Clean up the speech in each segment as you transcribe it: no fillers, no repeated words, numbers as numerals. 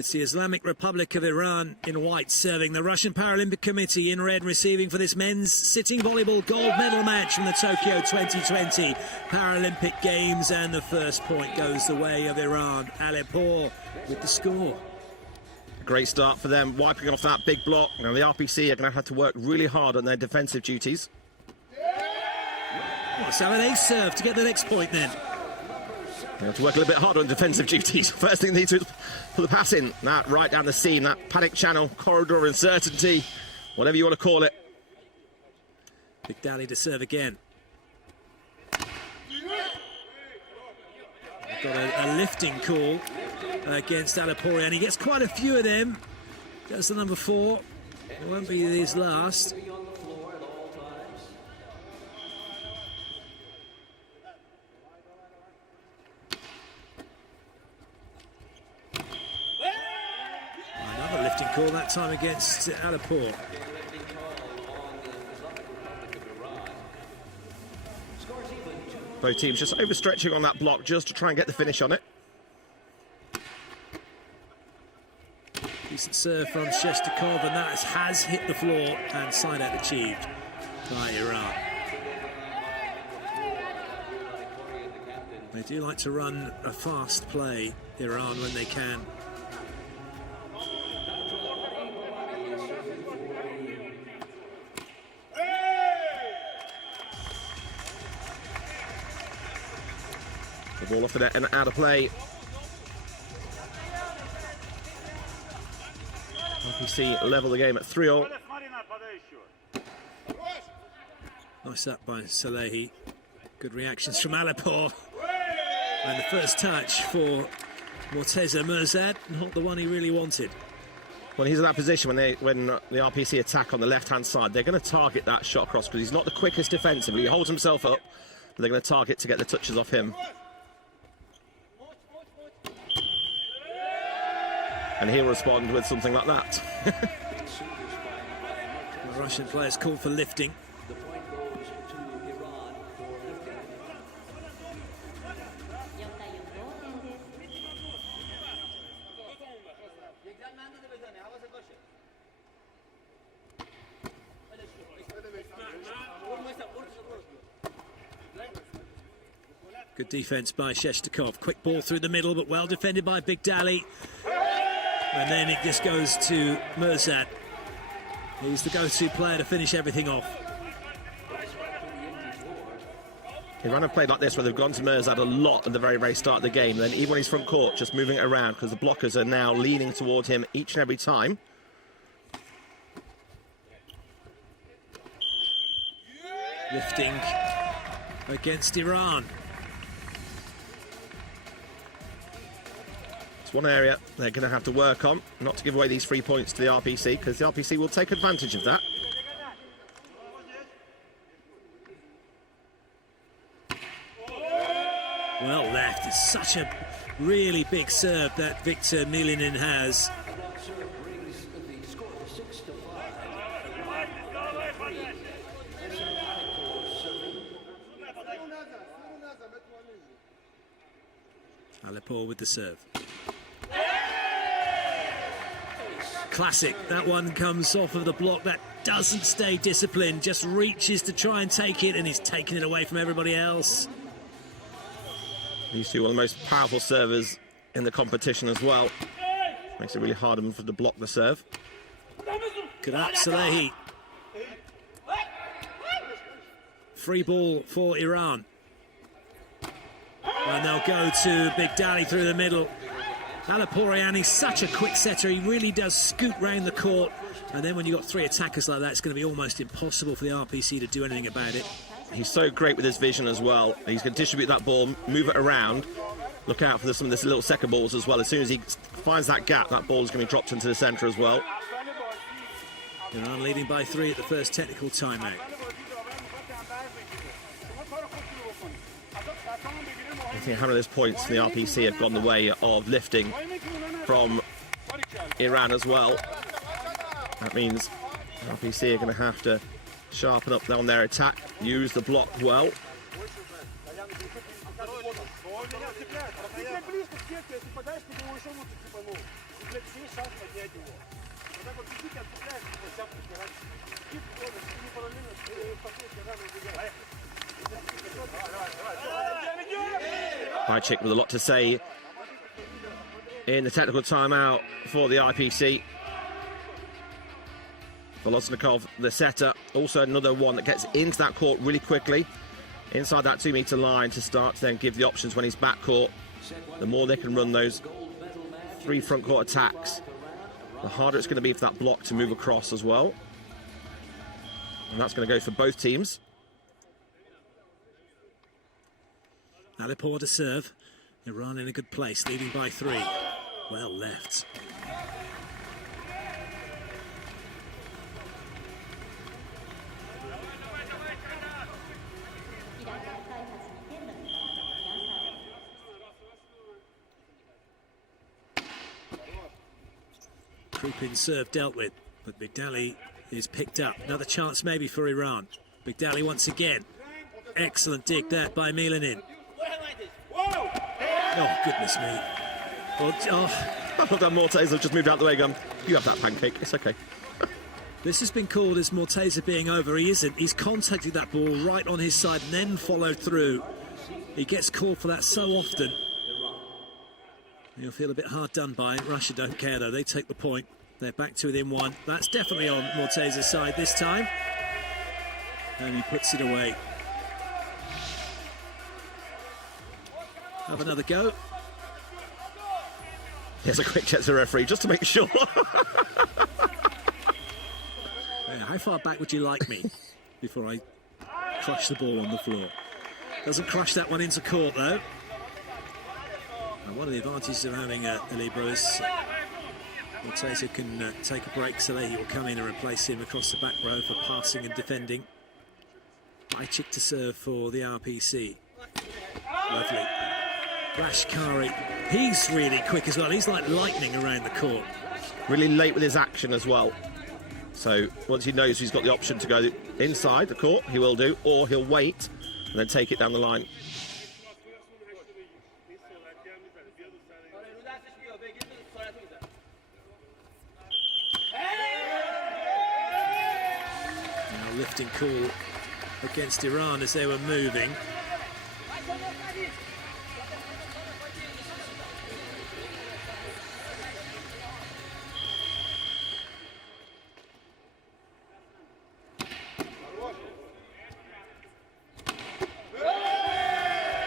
It's the Islamic Republic of Iran in white serving. The Russian Paralympic Committee in red receiving for this men's sitting volleyball gold medal match from the Tokyo 2020 Paralympic Games. And the first point goes the way of Iran. Alipour with the score. Great start for them, wiping off that big block. Now the RPC are going to have to work really hard on their defensive duties. Well, so they serve to get the next point then. They have to work a little bit harder on defensive duties. First thing they need to put the pass in. That right down the seam, that panic channel, corridor uncertainty, whatever you want to call it. Big Dally to serve again. Got a lifting call against Alipour, and he gets quite a few of them. That's the number 4. It won't be his last. Another lifting call, that time against Alipour. Both teams just overstretching on that block just to try and get the finish on it. Decent serve from Shestakov, and that has hit the floor and side out achieved by Iran. They do like to run a fast play, Iran, when they can. The ball off the net and out of play. RPC level the game at 3-all. Nice up by Salehi. Good reactions from Alipour. And the first touch for Morteza Mirzad, not the one he really wanted. Well, he's in that position when the RPC attack on the left-hand side. They're going to target that shot cross because he's not the quickest defensively. He holds himself up, but they're going to target to get the touches off him. And he'll respond with something like that. The Russian players called for lifting. Good defense by Shestakov. Quick ball through the middle, but well defended by Big Dally. And then it just goes to Mirzad. He's the go-to player to finish everything off. Iran have played like this where they've gone to Mirzad a lot at the very, very start of the game. Then even when he's front court, just moving it around because the blockers are now leaning toward him each and every time. Lifting against Iran. One area they're going to have to work on, not to give away these 3 points to the RPC, because the RPC will take advantage of that. Well left. It's such a really big serve that Victor Milinin has. Alipour with the serve. Classic. That one comes off of the block. That doesn't stay disciplined, just reaches to try and take it, and he's taking it away from everybody else. These two are the most powerful servers in the competition as well. Makes it really hard for them to block the serve. Good up, Salehi. Free ball for Iran. And they'll go to Big Dally through the middle. Alipourian, such a quick setter. He really does scoot round the court. And then when you've got 3 attackers like that, it's going to be almost impossible for the RPC to do anything about it. He's so great with his vision as well. He's going to distribute that ball, move it around. Look out for some of these little second balls as well. As soon as he finds that gap, that ball is going to be dropped into the centre as well. Iran leading by 3 at the first technical timeout. I think how many of those points from the RPC have gone the way of lifting from Iran as well. That means RPC are going to have to sharpen up on their attack, use the block well. Chick with a lot to say in the technical timeout for the IPC. Volosnikov, the setter, also another one that gets into that court really quickly, inside that 2-meter line to start to then give the options when he's back court. The more they can run those 3 front court attacks, the harder it's going to be for that block to move across as well. And that's going to go for both teams. Alipur to serve. Iran in a good place, leading by 3. Well left. Krupin serve dealt with, but Bigdali is picked up. Another chance maybe for Iran. Bigdali once again. Excellent dig there by Milanin. Oh, goodness me. Well done, Morteza just moved out the way, gone. You have that pancake, it's okay. This has been called as Morteza being over. He isn't. He's contacted that ball right on his side and then followed through. He gets called for that so often. He'll feel a bit hard done by it. Russia don't care, though. They take the point. They're back to within 1. That's definitely on Morteza's side this time. And he puts it away. Have another go. Here's a quick check to the referee, just to make sure. Yeah, how far back would you like me before I crush the ball on the floor? Doesn't crush that one into court, though. And one of the advantages of having a libero is Morteza can take a break. Salehi will come in and replace him across the back row for passing and defending. Bajcic to serve for the RPC. Lovely. Rashkari, he's really quick as well. He's like lightning around the court. Really late with his action as well. So once he knows he's got the option to go inside the court, he will do, or he'll wait and then take it down the line. Now lifting call against Iran as they were moving.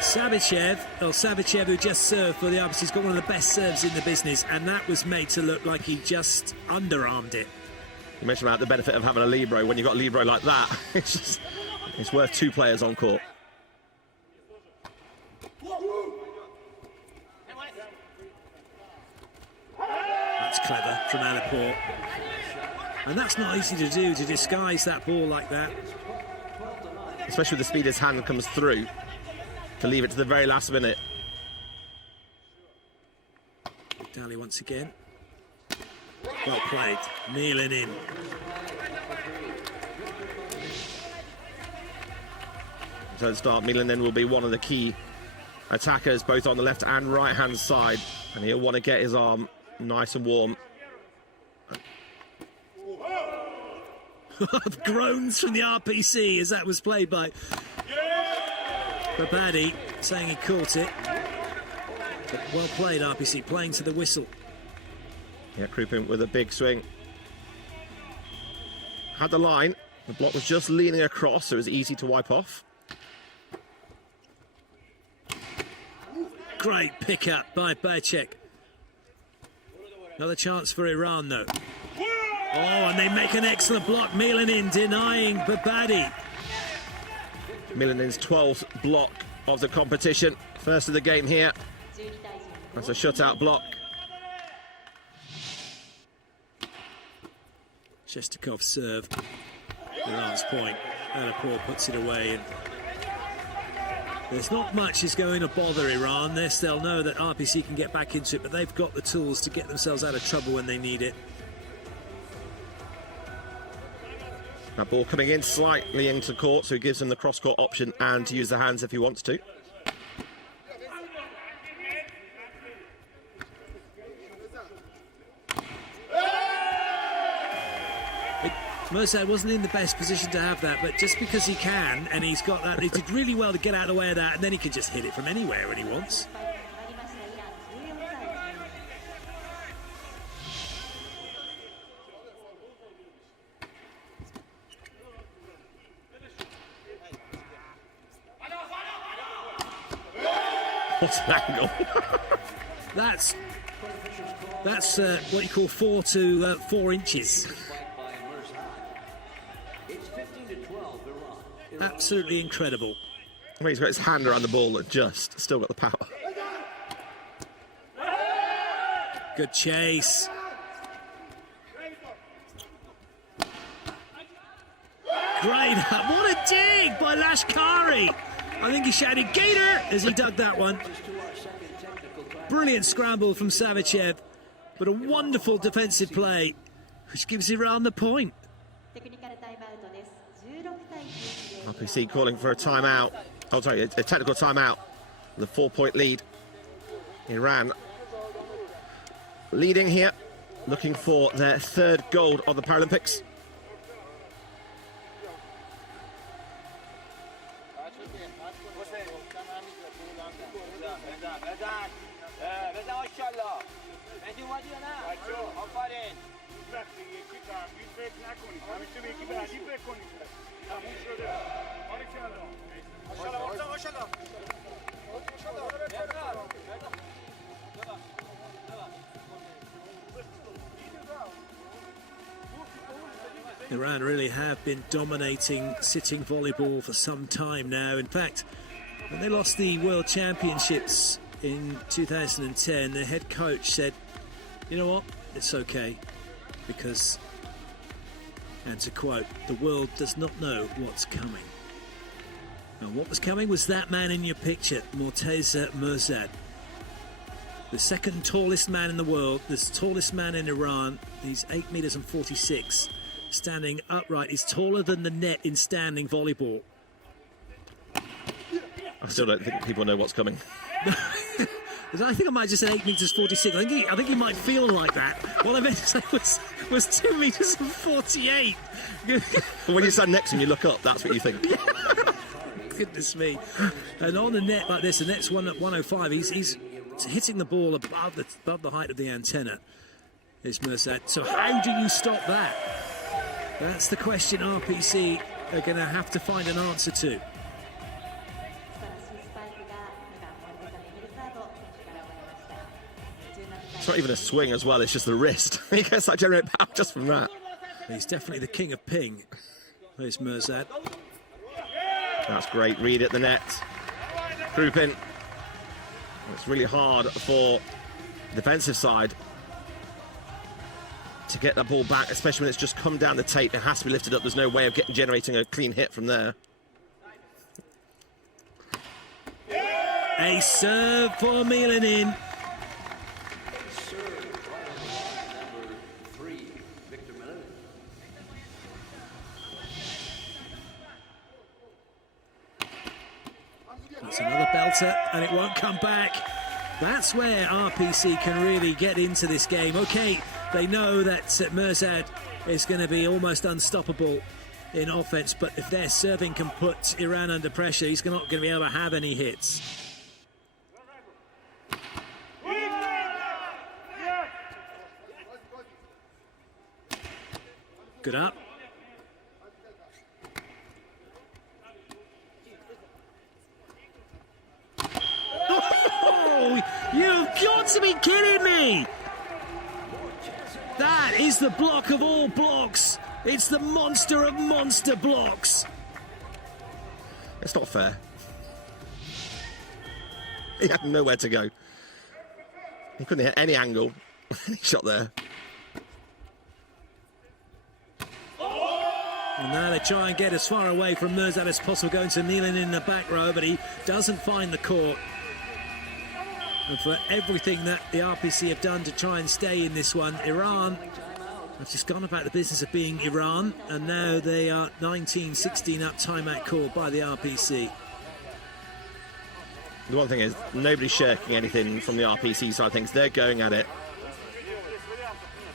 Savichev, who just served for the RPC, has got one of the best serves in the business, and that was made to look like he just underarmed it. You mentioned about the benefit of having a libero. When you've got a libero like that, it's worth 2 players on court. That's clever from Alipur. And that's not easy to do, to disguise that ball like that. Especially with the speed his hand comes through, to leave it to the very last minute. Dali once again. Well played. Kneeling in. So to start, Milanin will be one of the key attackers, both on the left and right hand side, and he'll want to get his arm nice and warm. Groans from the RPC as that was played by Babadi, saying he caught it. But well played, RPC, playing to the whistle. Yeah, Krupin with a big swing. Had the line. The block was just leaning across, so it was easy to wipe off. Great pick up by Bajcic. Another chance for Iran, though. Oh, and they make an excellent block. Milanin denying Babadi. Milanin's 12th block of the competition. First of the game here. That's a shutout block. Shestakov serve. Iran's point. Alipur puts it away. And there's not much is going to bother Iran. They'll know that RPC can get back into it, but they've got the tools to get themselves out of trouble when they need it. That ball coming in slightly into court, so he gives him the cross-court option and to use the hands if he wants to. Mirzad wasn't in the best position to have that, but just because he can, and he's got that, he did really well to get out of the way of that, and then he can just hit it from anywhere when he wants. What's an angle? That's what you call 4 to 4 inches. Absolutely incredible. I mean, he's got his hand around the ball and just still got the power. Good chase. Great. What a dig by Lashkari. I think he shouted Gator as he dug that one. Brilliant scramble from Savichev, but a wonderful defensive play, which gives Iran the point. RPC calling for a timeout. Oh, sorry, a technical timeout. The 4-point lead. Iran leading here, looking for their 3rd gold of the Paralympics. Iran really have been dominating sitting volleyball for some time now. In fact, when they lost the World Championships in 2010, their head coach said, you know what, it's okay, because, and to quote, the world does not know what's coming. And what was coming was that man in your picture, Morteza Mirzad. The 2nd tallest man in the world, the tallest man in Iran. He's 8 meters and 46. Standing upright. He's taller than the net in standing volleyball. I still don't think people know what's coming. I think I might just say 8 meters 46. I think he might feel like that. What I meant to say was 2 meters and 48. When you stand next to him, you look up, that's what you think. Goodness me. And on the net like this, the net's one at 105. He's hitting the ball above the height of the antenna, is Mirzad. So how do you stop that? That's the question RPC are going to have to find an answer to. It's not even a swing as well, it's just the wrist. He gets that generate power just from that. He's definitely the king of ping. There's Mirzad. That's great read at the net. Group in. It's really hard for the defensive side to get that ball back, especially when it's just come down the tape. It has to be lifted up. There's no way of generating a clean hit from there. A serve for Milanin. That's another belter, and it won't come back. That's where RPC can really get into this game. Okay, they know that Mirzad is going to be almost unstoppable in offense, but if their serving can put Iran under pressure, he's not going to be able to have any hits. Good up. Oh, you've got to be kidding me! That is the block of all blocks. It's the monster of monster blocks. It's not fair. He had nowhere to go. He couldn't hit any angle. He shot there. And now they try and get as far away from Mirzad as possible, going to Milan in the back row, but he doesn't find the court. And for everything that the RPC have done to try and stay in this one, Iran have just gone about the business of being Iran, and now they are 19-16 up, timeout called by the RPC. The one thing is, nobody's shirking anything from the RPC side of things. They're going at it.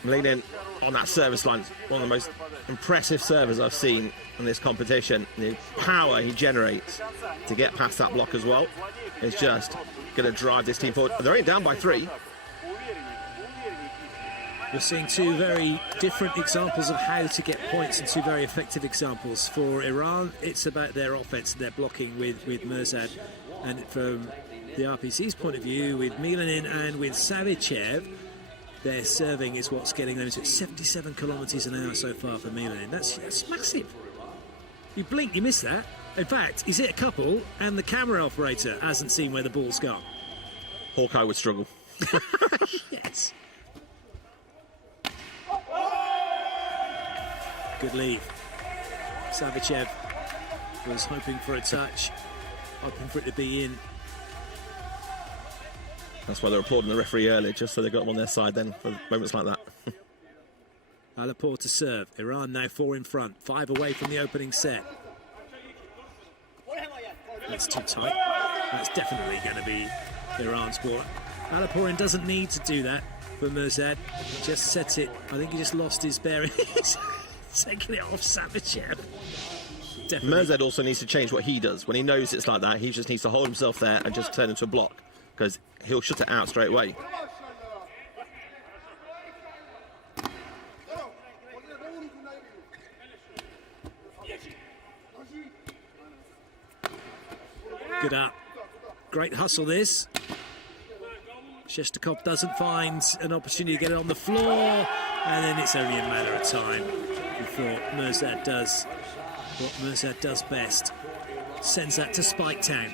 Lean in, on that service line. One of the most impressive servers I've seen in this competition. The power he generates to get past that block as well is just going to drive this team forward. They're only down by 3. We're seeing two very different examples of how to get points, and two very effective examples. For Iran, it's about their offense, their blocking with Mirzad. And from the RPC's point of view, with Milanin and with Savichev, their serving is what's getting them to 77 kilometres an hour so far for Milanin. That's massive. You blink, you miss that. In fact, he's hit a couple, and the camera operator hasn't seen where the ball's gone. Hawkeye would struggle. Yes. Good lead. Savichev was hoping for a touch, hoping for it to be in. That's why they're applauding the referee earlier, just so they got them on their side then for moments like that. Alapur to serve. Iran now 4 in front, 5 away from the opening set. That's too tight. That's definitely going to be Iran's ball. Alapurin doesn't need to do that for Mirzad. Just sets it. I think he just lost his bearings. Taking it off Savichev. Mirzad also needs to change what he does. When he knows it's like that, he just needs to hold himself there and just turn into a block, because he'll shut it out straight away. Good up. Great hustle this. Shestakov doesn't find an opportunity to get it on the floor, and then it's only a matter of time before Mirzad does what Mirzad does best. Sends that to Spike Town.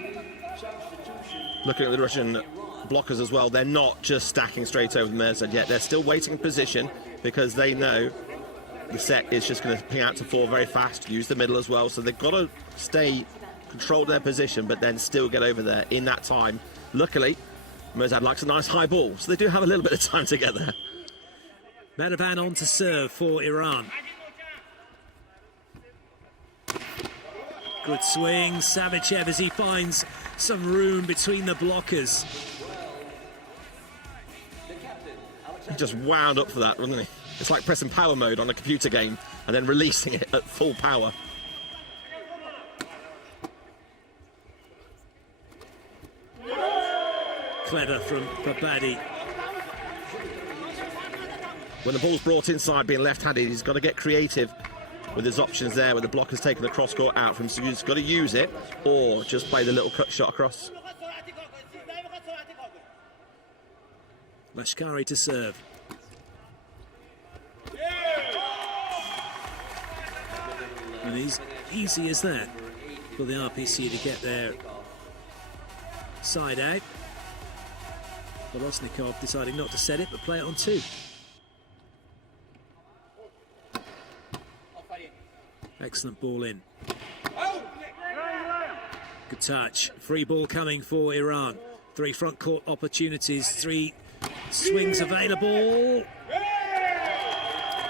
Looking at the Russian blockers as well, they're not just stacking straight over Mirzad yet. They're still waiting in position because they know the set is just going to ping out to 4 very fast, use the middle as well. So they've got to stay control their position, but then still get over there in that time. Luckily, Mirzad likes a nice high ball, so they do have a little bit of time to get there. Madavan on to serve for Iran. Good swing, Savichev as he finds some room between the blockers. He just wound up for that, wasn't he? It's like pressing power mode on a computer game and then releasing it at full power. Clever from Babadi. When the ball's brought inside, being left-handed, he's got to get creative with his options there, with the blocker's taking the cross-court out from him. So he's got to use it or just play the little cut shot across. Lashkari to serve. And he's easy as that for the RPC to get their side out. Volosnikov deciding not to set it but play it on 2. Excellent ball in. Good touch. Free ball coming for Iran. 3 front court opportunities, 3 swings available.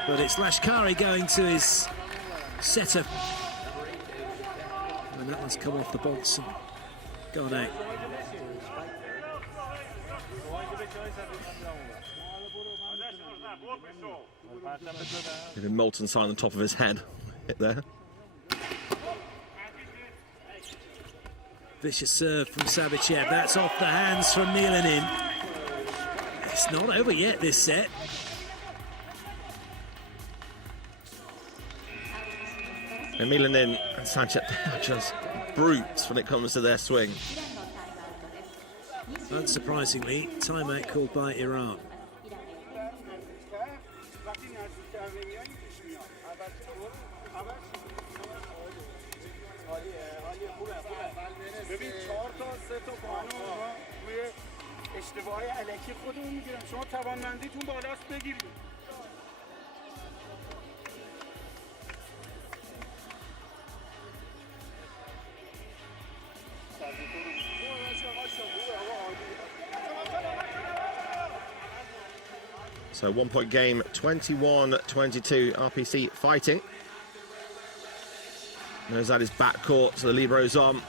But it's Lashkari going to his setter. And that one's come off the box and gone out. Even molten sign on the top of his head. Hit there. Vicious serve from Savichev. That's off the hands from Milanin. It's not over yet, this set. And Milanin and Sanchez are just brutes when it comes to their swing. Unsurprisingly, timeout called by Iran. So 1 point game, 21-22, RPC fighting. Mirzad is backcourt, so the libero's on.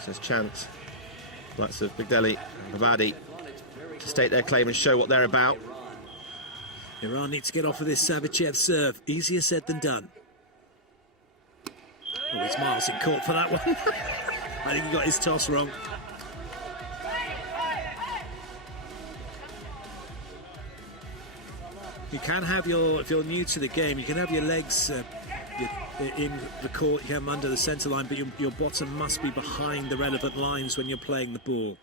Says Chant. Lots of Bigdeli and Babadi to state their claim and show what they're about. Iran need to get off of this Savichev serve. Easier said than done. Oh, it's Miles in court for that one. I think he got his toss wrong. You can have your, if you're new to the game, you can have your legs in the court, you can have them under the centre line, but your bottom must be behind the relevant lines when you're playing the ball.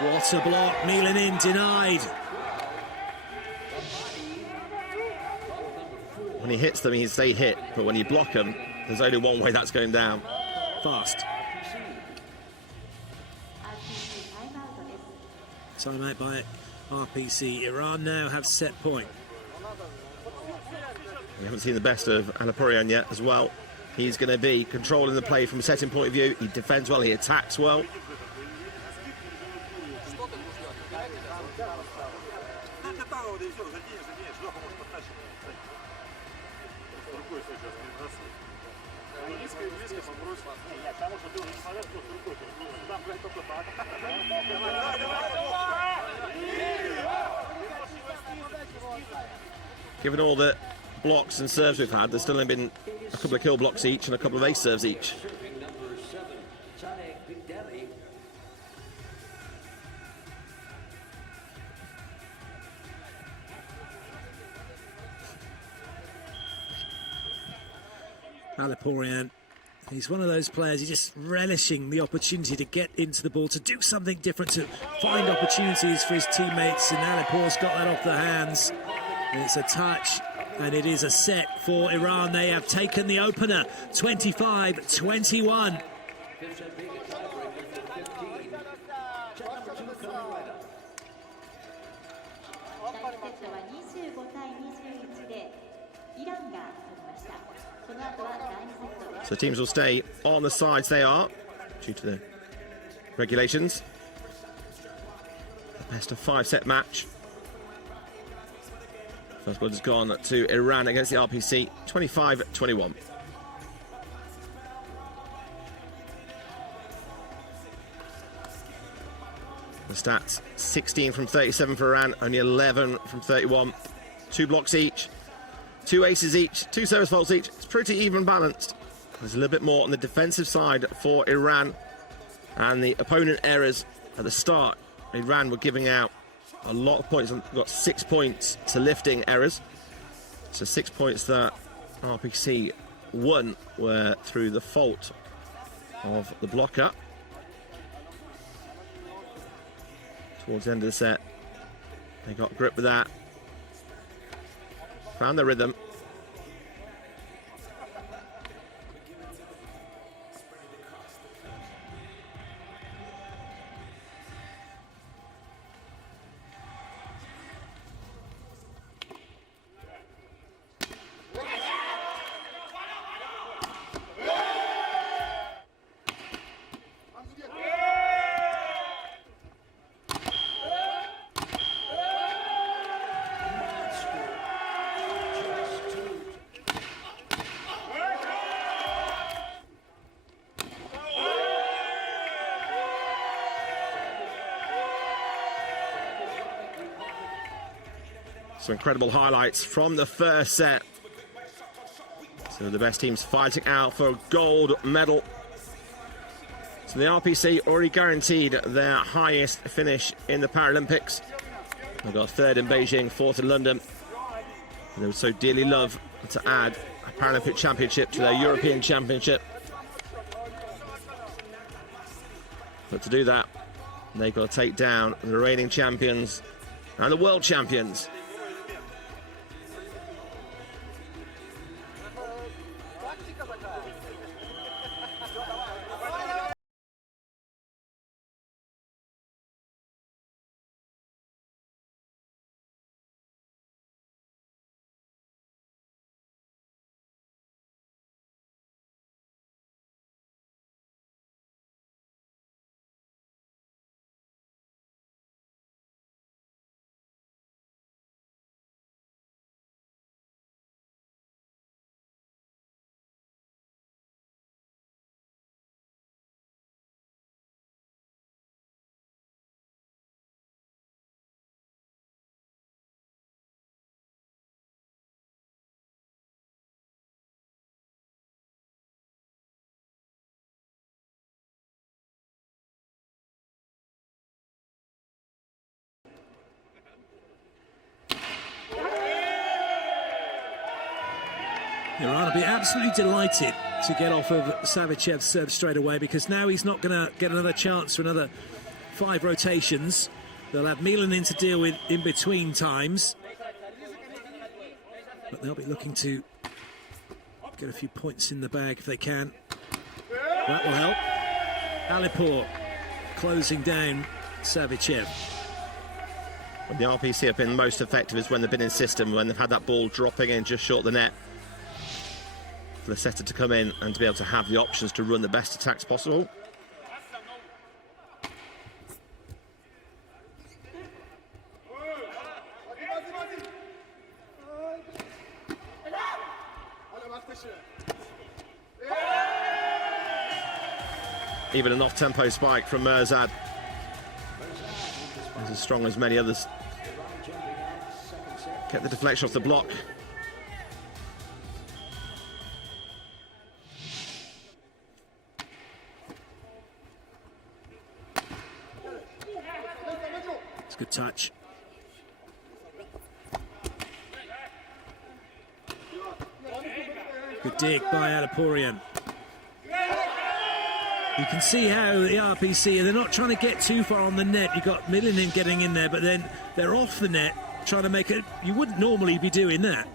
What a block, Milan in, denied. When he hits them, he stay hit, but when you block them, there's only one way that's going down. Fast. Time out by RPC. Iran now have set point. We haven't seen the best of Alaporian yet as well. He's going to be controlling the play from a setting point of view. He defends well, he attacks well. Given all the blocks and serves we've had, there's still only been a couple of kill blocks each and a couple of ace serves each. Alaporian, he's one of those players, he's just relishing the opportunity to get into the ball, to do something different, to find opportunities for his teammates, and Alipor's got that off the hands. And it's a touch, and it is a set for Iran. They have taken the opener, 25-21. So teams will stay on the sides they are, due to the regulations. The best of 5 set match. First blood has gone to Iran against the RPC, 25-21. The stats, 16 from 37 for Iran, only 11 from 31. 2 blocks each, 2 aces each, 2 service faults each. It's pretty even balanced. There's a little bit more on the defensive side for Iran, and the opponent errors at the start. Iran were giving out a lot of points. Got 6 points to lifting errors. So 6 points that RPC won were through the fault of the blocker. Towards the end of the set, they got grip with that. Found their rhythm. Some incredible highlights from the first set. So the best teams fighting out for a gold medal. So the RPC already guaranteed their highest finish in the Paralympics. They got 3rd in Beijing, 4th in London. And they would so dearly love to add a Paralympic championship to their European championship. But to do that, they've got to take down the reigning champions and the world champions. Iran will be absolutely delighted to get off of Savicev's serve straight away, because now he's not going to get another chance for another 5 rotations. They'll have Milanin to deal with in between times. But they'll be looking to get a few points in the bag if they can. That will help. Alipur closing down Savicev. When the RPC have been most effective is when they've been in system, when they've had that ball dropping in just short of the net. For the setter to come in and to be able to have the options to run the best attacks possible. Even an off-tempo spike from Mirzad. He's as strong as many others. Kept the deflection off the block. It's a good touch. Good dig by Alipurian. You can see how the RPC, they're not trying to get too far on the net. You've got Milanin getting in there, but then they're off the net, trying to make it. You wouldn't normally be doing that,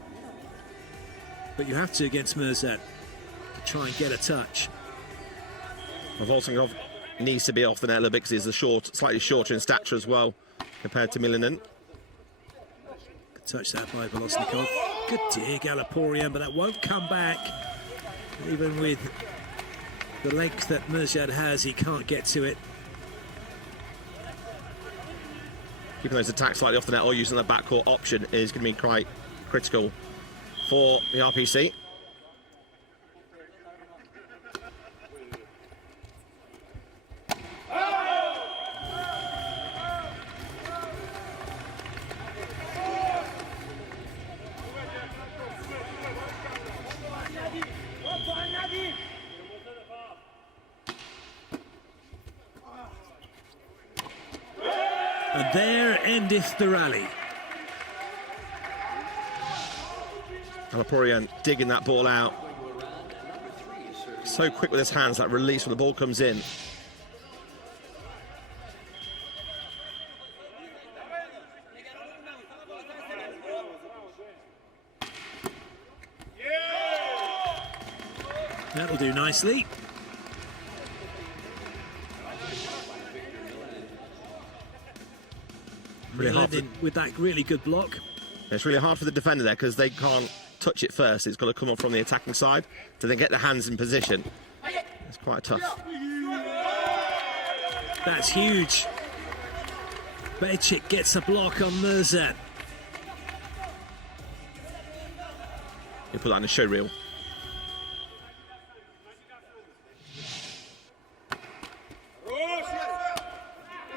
but you have to against Mirzad to try and get a touch. Volsengov needs to be off the net a little bit because he's slightly shorter in stature as well compared to Milanin. Good touch that by Volosnikov. Good dig, Alipurian, but that won't come back. Even with the length that Mirzad has, he can't get to it. Keeping those attacks slightly off the net or using the backcourt option is going to be quite critical for the RPC. And there endeth the rally. Alipurian digging that ball out. So quick with his hands, that release when the ball comes in. That'll do nicely. Really hard with that really good block. It's really hard for the defender there because they can't touch it first. It's got to come up from the attacking side to then get the hands in position. It's quite tough. That's huge. Bejcic gets a block on Mirzad. You put that in a show reel.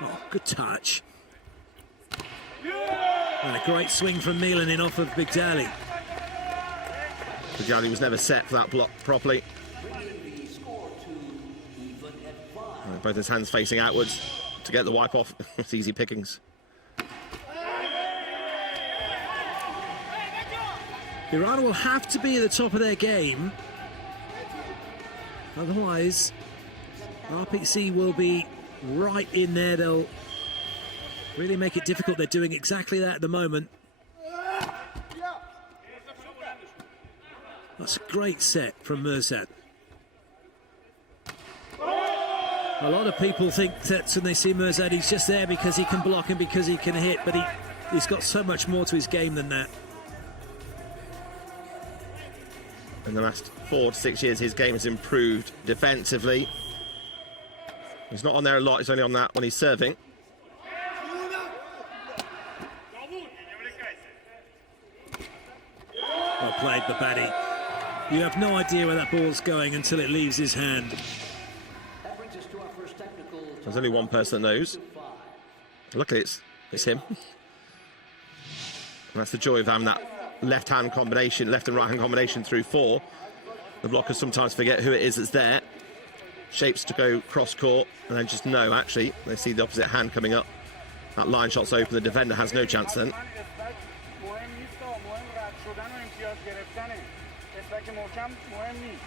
Oh, good touch. And a great swing from Milanin off of Bigdali. Bigdali was never set for that block properly. Both his hands facing outwards to get the wipe off. It's easy pickings. Iran will have to be at the top of their game. Otherwise, RPC will be right in there. They'll really make it difficult. They're doing exactly that at the moment. That's a great set from Mirzad. A lot of people think that when they see Mirzad, he's just there because he can block and because he can hit, but he's got so much more to his game than that. In the last 4 to 6 years, his game has improved defensively. He's not on there a lot, he's only on that when he's serving. Well played, Babadi. You have no idea where that ball's going until it leaves his hand. There's only one person that knows. Luckily, it's him. And that's the joy of having that left-hand combination, left and right-hand combination through 4. The blockers sometimes forget who it is that's there. Shapes to go cross-court, and then just know, actually, they see the opposite hand coming up. That line shot's open, the defender has no chance then. اسمک محکم مهم نیست.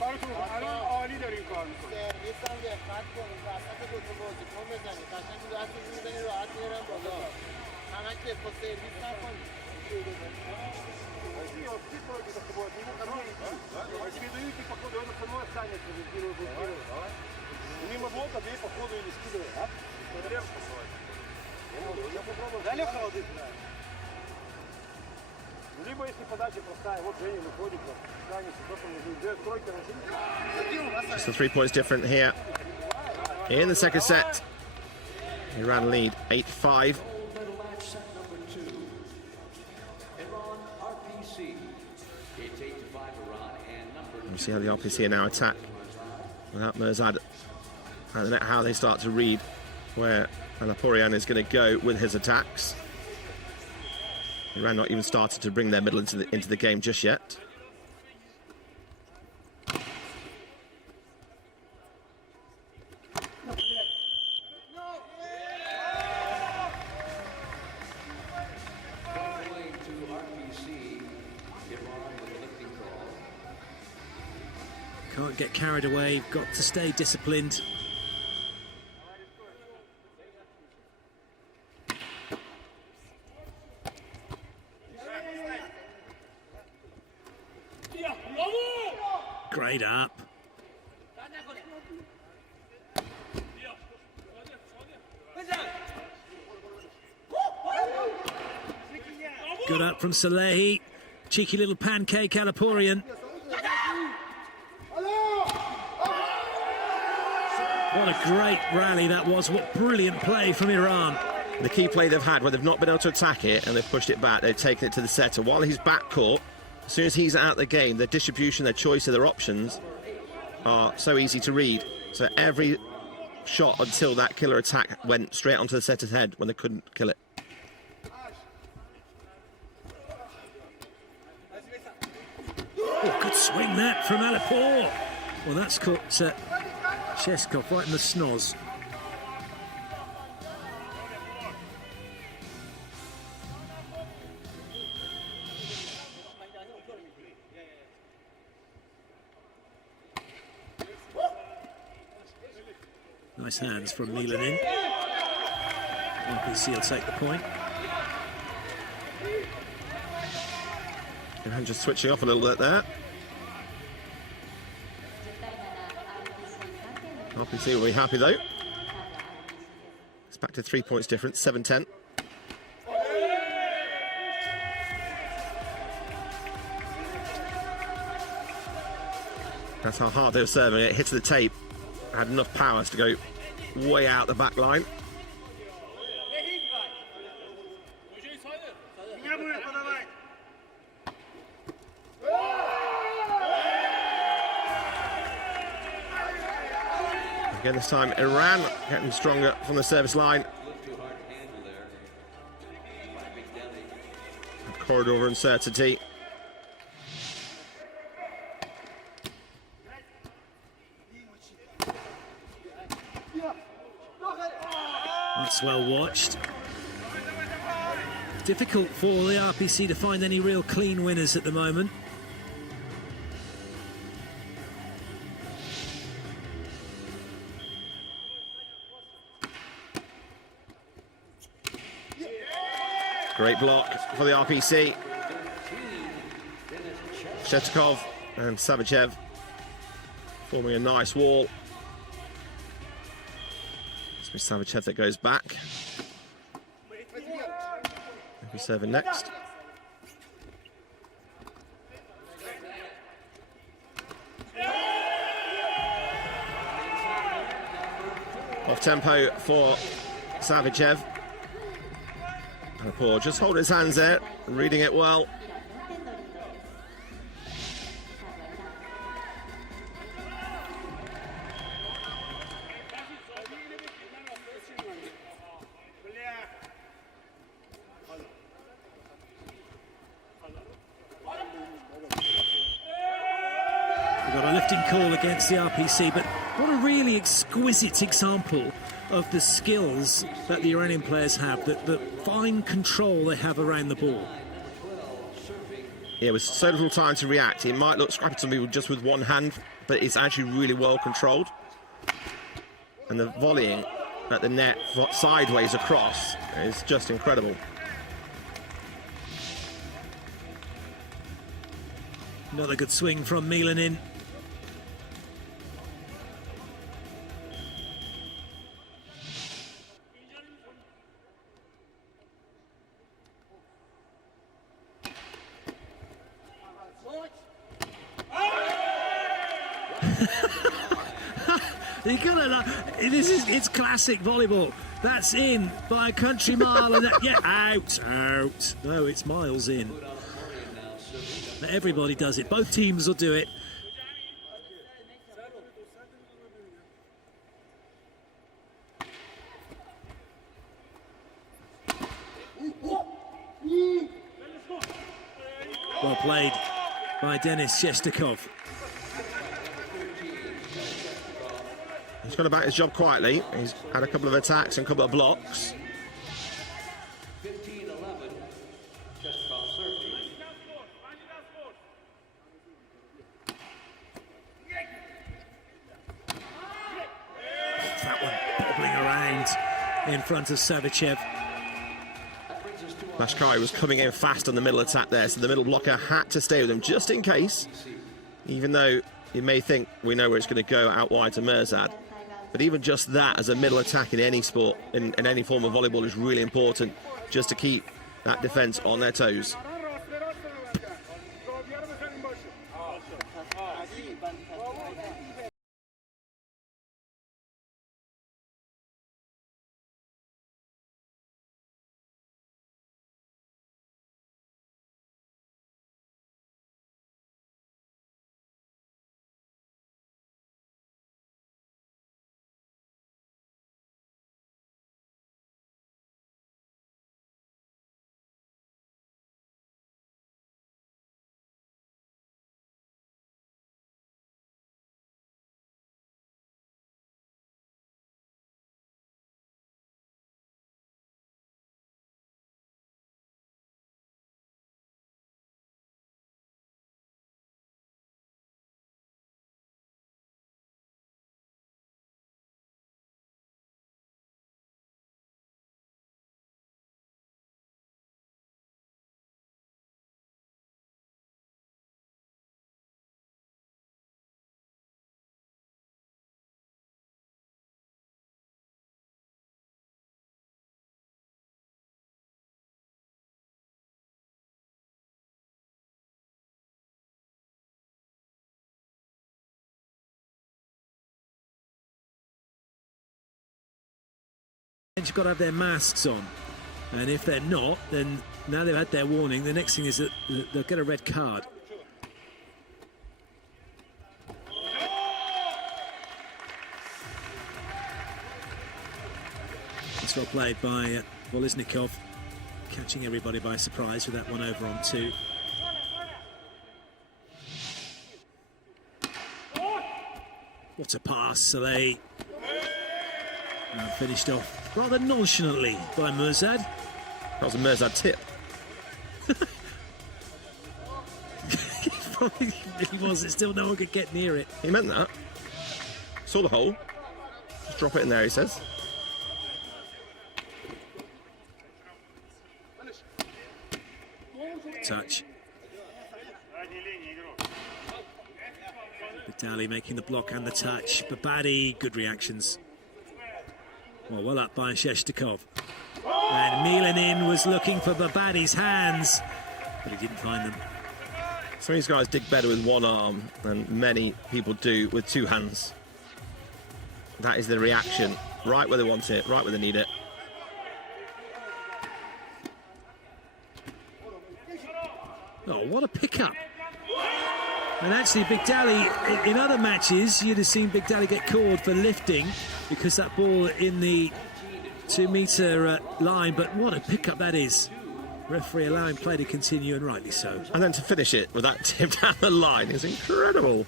کارتون الان عالی دارین کار میکنید. سرویس هم دقت کنید. وسط دو تا بازیکن بزنید. قشنگ دستتون میزنید راحت میرن بالا. همش دفاع سرویس نکنید. Скидывайте, походу, это само останется. Мимо блока, бей, походу, или скидывай. Я попробую. Дали холоды? Либо если подача простая, вот Женя выходит, Just the 3 points different here in the second set. Iran lead 8-5. You see how the RPC are now attack without Mirzad at the net, how they start to read where Alaporian is going to go with his attacks. Iran not even started to bring their middle into the game just yet. Can't get carried away, got to stay disciplined. Great up. Good up from Salehi. Cheeky little pancake, Alaporian. What a great rally that was. What brilliant play from Iran. The key play they've had where they've not been able to attack it and they've pushed it back, they've taken it to the setter. While he's back court, as soon as he's out of the game, their distribution, their choice of their options are so easy to read. So every shot until that killer attack went straight onto the setter's head when they couldn't kill it. Oh, good swing that from Alapor. Well, that's caught Cheskov right in the snoz. Nice hands from Milanin. RPC will take the point. And just switching off a little bit there. RPC will be happy though. It's back to 3 points difference, 7-10. That's how hard they were serving it. Hit to the tape. Had enough powers to go way out the back line. Again, this time Iran getting stronger from the service line. Corridor uncertainty. That's well watched. Difficult for the RPC to find any real clean winners at the moment. Great block for the RPC. Shetkov and Savichev forming a nice wall. It's with Savichev that goes back. Maybe serving next. Off tempo for Savichev. Paul just holding his hands there, reading it well. We've got a lifting call against the RPC, but what a really exquisite example of the skills that the Iranian players have, the fine control they have around the ball. Yeah, with so little time to react, it might look scrappy to me just with one hand, but it's actually really well controlled. And the volleying at the net sideways across is just incredible. Another good swing from Milanin. It's classic volleyball. That's in by a country mile, and that, yeah, out. No, it's miles in. But everybody does it. Both teams will do it. Well played by Denis Shestakov. He's gone about his job quietly. He's had a couple of attacks and a couple of blocks. 15-11. Shestakov serving. That one bobbling around in front of Savicev. Mashkari was coming in fast on the middle attack there, so the middle blocker had to stay with him just in case, even though you may think we know where it's going to go out wide to Mirzad. But even just that as a middle attack in any sport, in any form of volleyball, is really important, just to keep that defence on their toes. You've got to have their masks on, and if they're not, then now they've had their warning, the next thing is that they'll get a red card. It's well played by Voliznikov, catching everybody by surprise with that one over on 2. What a pass, Soleil. Finished off rather nonchalantly by Mirzad. That was a Mirzad tip. Probably really was. It still no one could get near it. He meant that. Saw the hole. Just drop it in there, he says. Touch. Vitali making the block and the touch. Babadi, good reactions. Well up by Shestakov. And Milanin was looking for Babadi's hands, but he didn't find them. Some of these guys dig better with one arm than many people do with 2 hands. That is the reaction, right where they want it, right where they need it. Oh, what a pickup. And actually, Bigdali, in other matches, you'd have seen Bigdali get called for lifting because that ball in the 2-metre line, but what a pickup that is. Referee allowing play to continue, and rightly so. And then to finish it with that tip down the line is incredible.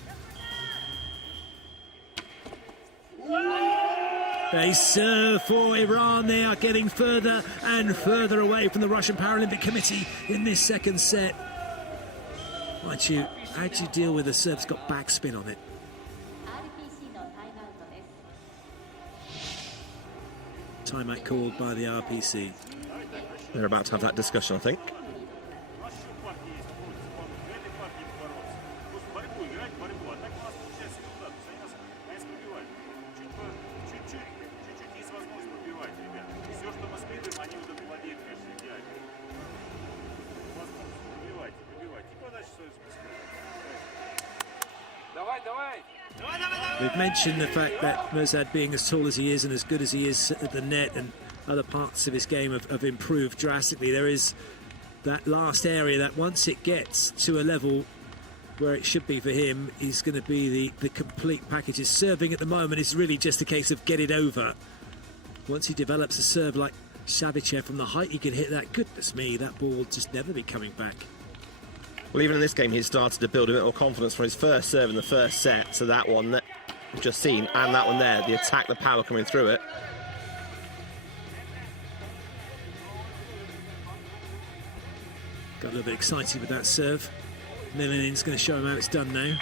They serve for Iran. They are getting further and further away from the Russian Paralympic Committee in this second set. How'd you deal with a serve that's got backspin on it? Timeout called by the RPC. They're about to have that discussion, I think. We've mentioned the fact that Mirzad, being as tall as he is and as good as he is at the net, and other parts of his game have improved drastically. There is that last area that once it gets to a level where it should be for him, he's going to be the complete package. His serving at the moment is really just a case of get it over. Once he develops a serve like Savicev, from the height he can hit that, goodness me, that ball will just never be coming back. Well, even in this game, he's started to build a bit more confidence from his first serve in the first set. So that one that we've just seen, and that one there, the attack, the power coming through it. Got a little bit excited with that serve. Milanin's going to show him how it's done now.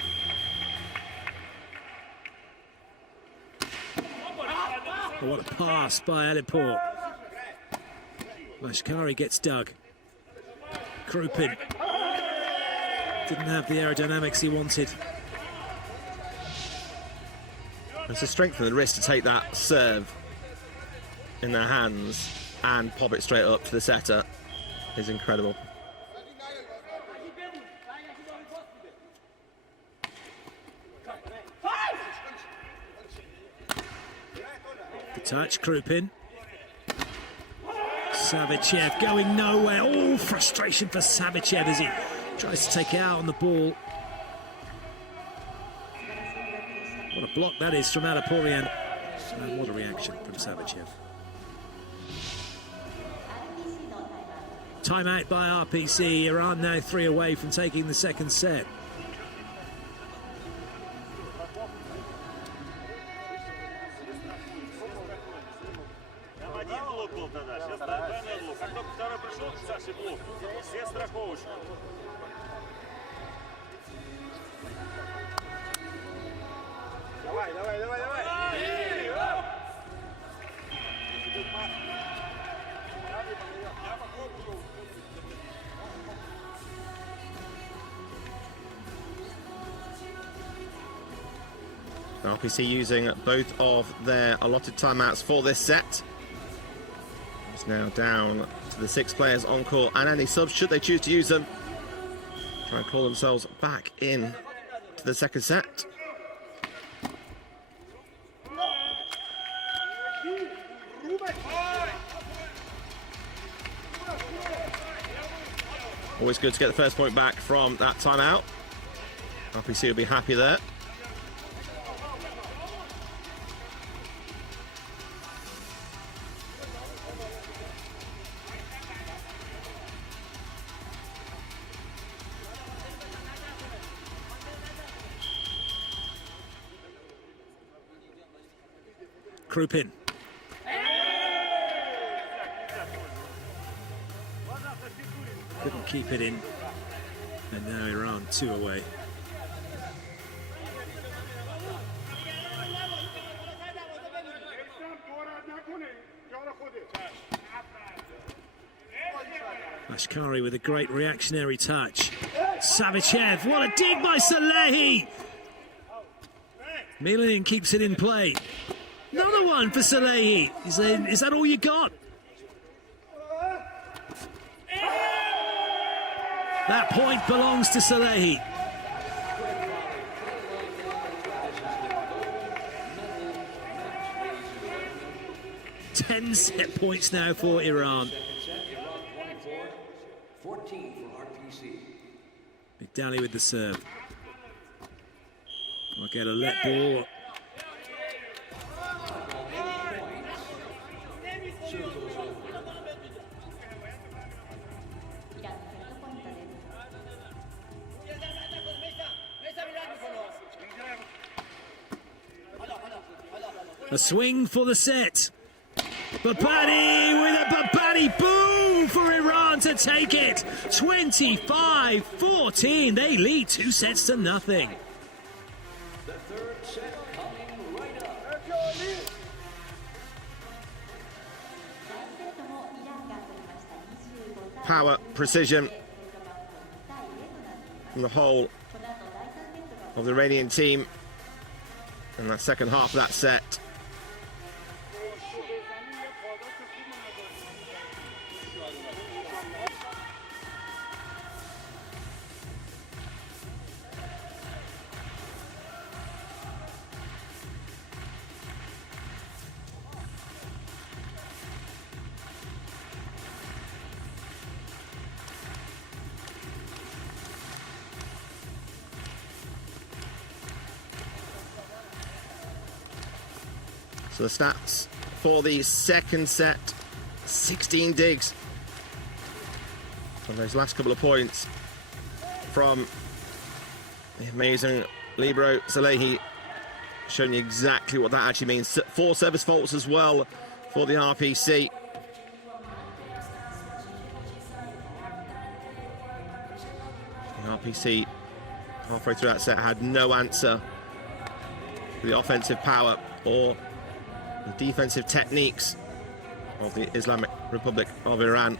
Oh, what a pass by Alipur. Lashkari gets dug. Krupin didn't have the aerodynamics he wanted. It's the strength of the wrist to take that serve in their hands and pop it straight up to the setter is incredible. The touch, Krupin. Savicev going nowhere. Oh, frustration for Savicev as he tries to take it out on the ball. What a block that is from Alipurian. And what a reaction from Savicev. Timeout by RPC. Iran now 3 away from taking the second set. RPC using both of their allotted timeouts for this set. It's now down to the 6 players on court, and any subs, should they choose to use them, try and call themselves back in to the second set. Always good to get the first point back from that timeout. RPC will be happy there. Krupin. Couldn't keep it in. And now Iran 2 away. Lashkari with a great reactionary touch. Savicev, what a dig by Salehi! Milanin keeps it in play. Another one for Salehi. Is that all you got? That point belongs to Salehi. Ten set points now for Iran. 14 for RPC. McDally with the serve. I'll get a let ball. A swing for the set. Babadi with a Babadi boom for Iran to take it. 25-14. They lead 2 sets to nothing. The third set coming right up. Power, precision from the whole of the Iranian team in that second half of that set. So the stats for the second set, 16 digs on those last couple of points from the amazing Libero Salehi, showing you exactly what that actually means. 4 service faults as well for the RPC. The RPC halfway through that set had no answer for the offensive power or the defensive techniques of the Islamic Republic of Iran.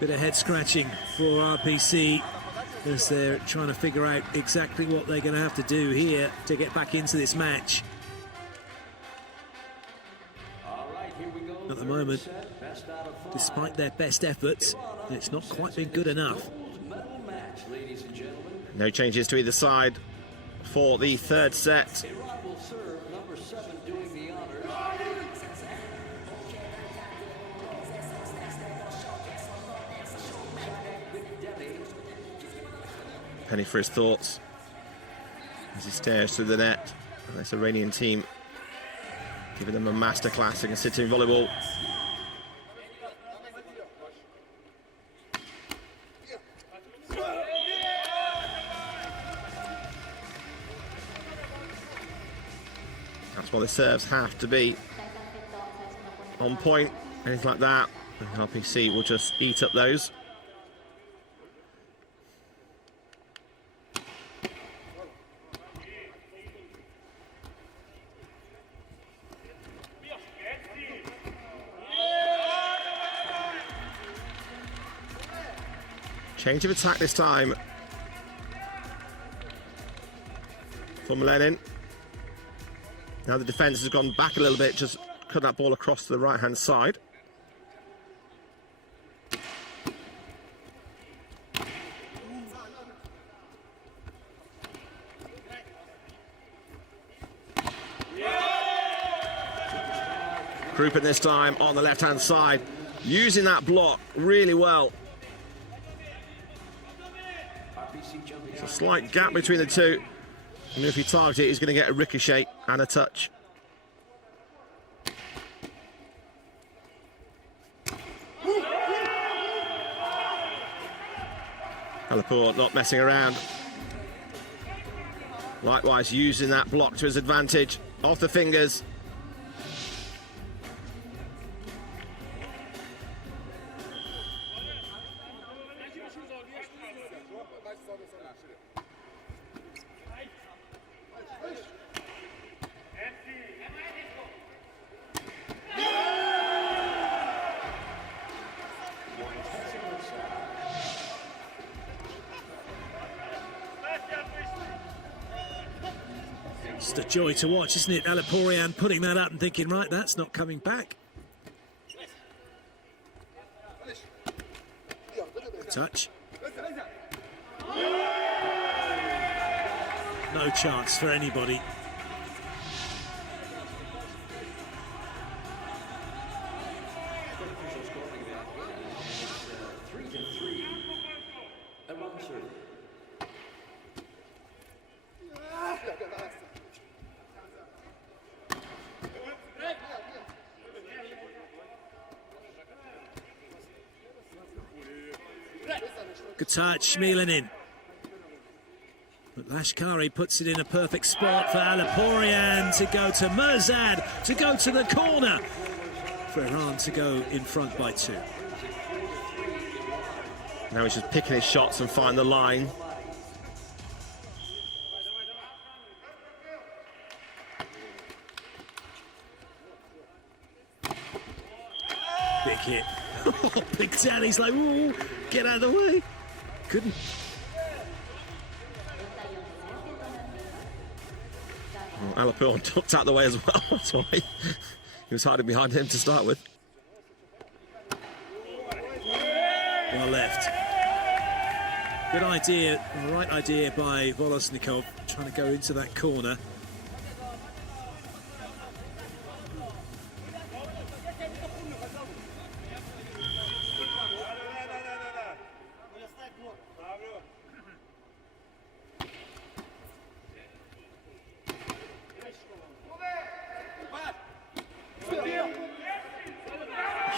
Bit of head scratching for RPC as they're trying to figure out exactly what they're going to have to do here to get back into this match. At the moment, despite their best efforts, it's not quite been good enough. No changes to either side for the third set. Penny for his thoughts as he stares through the net. And this Iranian team giving them a masterclass in sitting volleyball. That's why the serves have to be on point. Anything like that, and RPC will just eat up those. Change of attack this time from Lenin. Now the defence has gone back a little bit, just cut that ball across to the right-hand side. Grouping this time on the left-hand side, using that block really well. There's a slight gap between the two, and if you target it, he's going to get a ricochet and a touch. Alipur not messing around. Likewise, using that block to his advantage. Off the fingers. Just a joy to watch, isn't it? Aliporian putting that up and thinking, right, that's not coming back. Good touch. No chance for anybody. Good touch, Milan in. But Lashkari puts it in a perfect spot for Aliporian to go to Mirzad, to go to the corner, for Iran to go in front by 2. Now he's just picking his shots and find the line. Big hit. Big Danny's like, ooh, get out of the way. Couldn't. Well, Aliporian tucked out the way as well. That's why he was hiding behind him to start with. Well left. Good idea, right idea by Volosnikov, trying to go into that corner.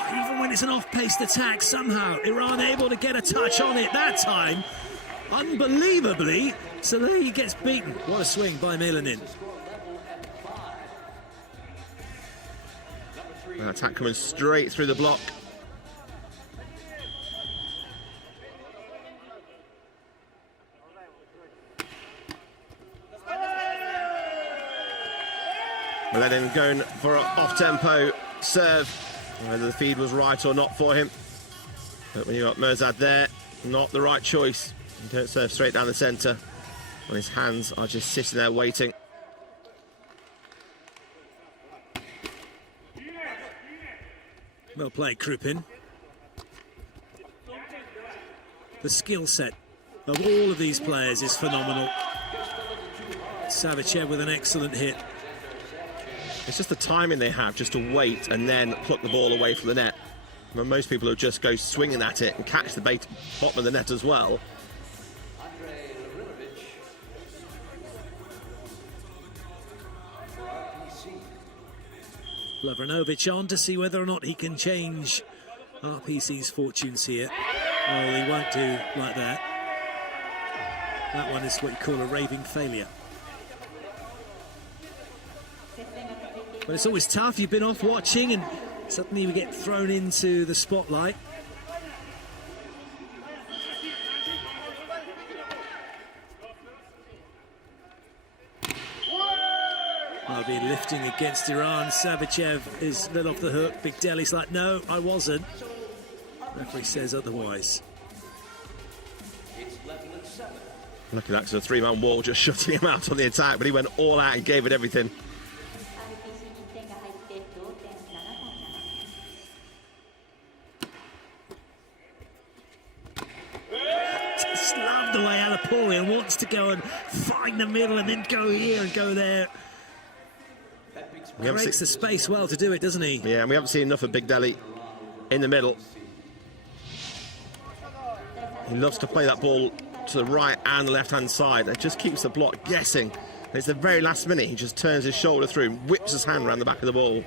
Even when it's an off-paced attack, somehow Iran able to get a touch on it that time. Unbelievably, Saleh gets beaten. What a swing by Milanin. That attack coming straight through the block. Milanin going for an off-tempo serve. Whether the feed was right or not for him. But when you've got Mirzad there, not the right choice. You don't serve straight down the centre when his hands are just sitting there waiting. Well played, Krupin. The skill set of all of these players is phenomenal. Savicev with an excellent hit. It's just the timing they have just to wait and then pluck the ball away from the net. When most people will just go swinging at it and catch the bottom of the net as well. Lavrinovic on to see whether or not he can change RPC's fortunes here. Oh, he won't do like that. That one is what you call a raving failure. But it's always tough. You've been off watching and suddenly we get thrown into the spotlight. I'll be lifting against Iran. Savicev is let off the hook. Big Deli's like, no, I wasn't. Referee says otherwise. Lucky that's a 3-man wall just shutting him out on the attack, but he went all out and gave it everything. Just love the way Aliporian wants to go and find the middle and then go here and go there. He creates the space well to do it, doesn't he? Yeah, and we haven't seen enough of Big Deli in the middle. He loves to play that ball to the right and the left-hand side. It just keeps the block guessing. And it's the very last minute, he just turns his shoulder through and whips his hand around the back of the ball.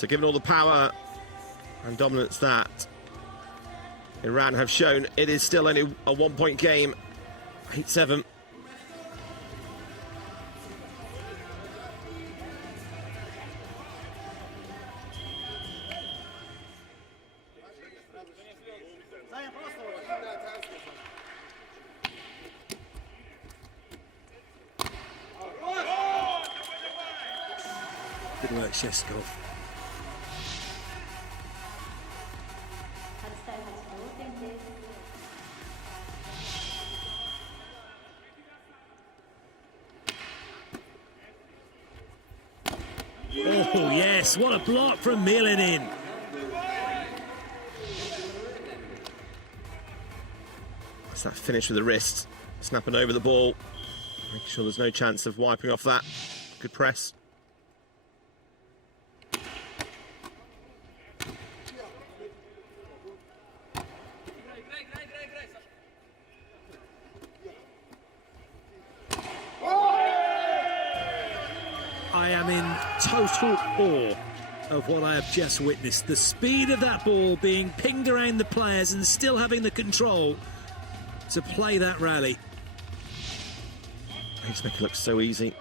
So given all the power and dominance that Iran have shown, it is still only a 1-point game, 8-7. Good work, Shestkov. Oh, yes, what a block from Milinin. That's that finish with the wrist, snapping over the ball, making sure there's no chance of wiping off that. Good press. I am in total awe of what I have just witnessed. The speed of that ball being pinged around the players and still having the control to play that rally. They just make it look so easy.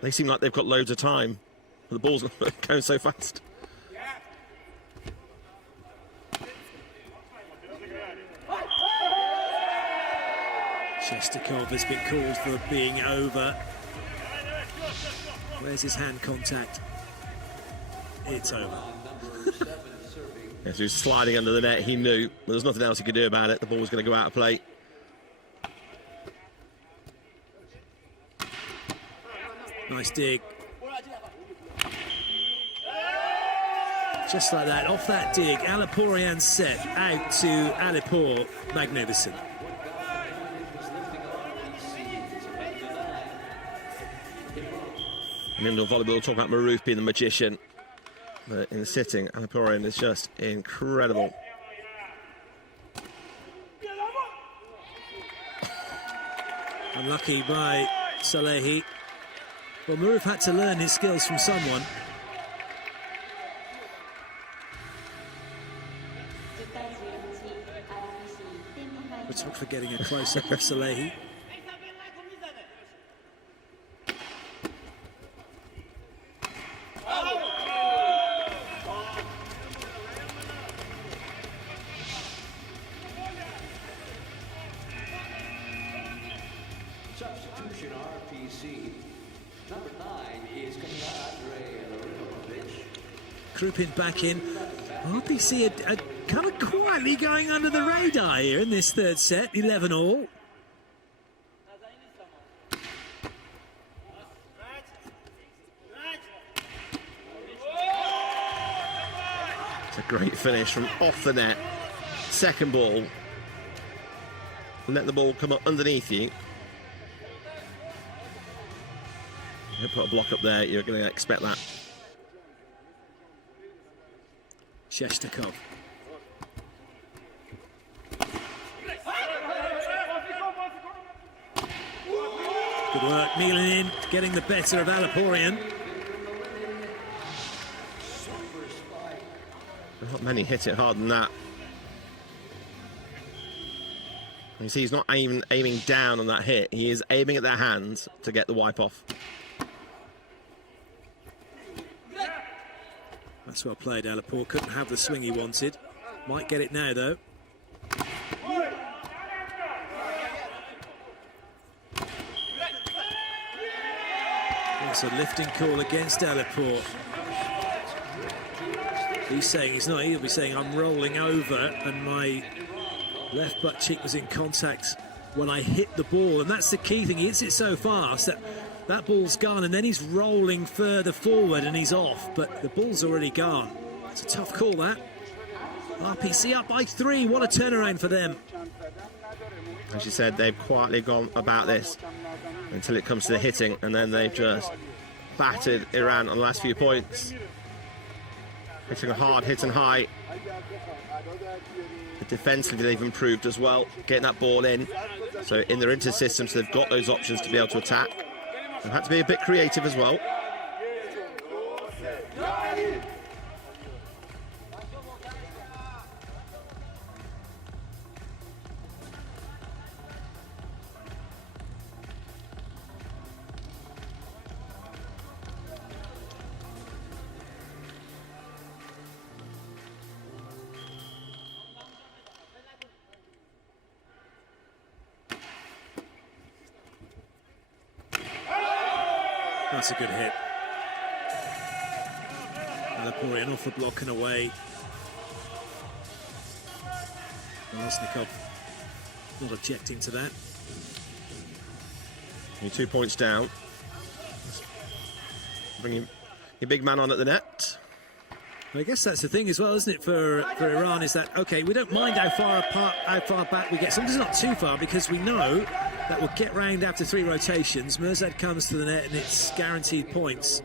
They seem like they've got loads of time, but the ball's going so fast. Shestakov has been called for being over. Where's his hand contact? It's over. Yes, he was sliding under the net, he knew, but there's nothing else he could do about it. The ball was going to go out of play. Nice dig. Just like that, off that dig, Aliporian's set out to Alipur. Magnificent. And indoor volleyball, talk about Maroof being the magician. But in the sitting, Aliporian is just incredible. Unlucky by Salehi. Well, Maroof had to learn his skills from someone. Let's look for getting a close-up of Salehi. Substitution RPC. Number 9 is coming out, Andre Larunovic. Krupin back in. RPC are kind of quietly going under the radar here in this third set, 11-all. It's a great finish from off the net. Second ball. Let the ball come up underneath you. You put a block up there, you're going to expect that. Shestakov. Good work, Milinin getting the better of Aliporian. Not many hit it harder than that. You see, he's not even aiming down on that hit. He is aiming at their hands to get the wipe off. That's well played, Alipur. Couldn't have the swing he wanted. Might get it now, though. It's a lifting call against Alipur. He's saying he's not. He'll be saying I'm rolling over and my left butt cheek was in contact when I hit the ball. And that's the key thing. He hits it so fast that that ball's gone, and then he's rolling further forward and he's off, but the ball's already gone. It's a tough call, that. RPC up by 3. What a turnaround for them. As you said, they've quietly gone about this until it comes to the hitting, and then they've just battered Iran on the last few points. Hitting hard, hitting high. Defensively, they've improved as well, getting that ball in. So in their inter-systems, they've got those options to be able to attack. They've had to be a bit creative as well. That's a good hit. Malaporian off the block and away. Kolesnikov not objecting to that. You're 2 points down. Bringing your big man on at the net. I guess that's the thing as well, isn't it, for Iran, is that, okay, we don't mind how far back we get. Sometimes not too far, because we know that we'll get round after 3 rotations. Mirzad comes to the net and it's guaranteed points.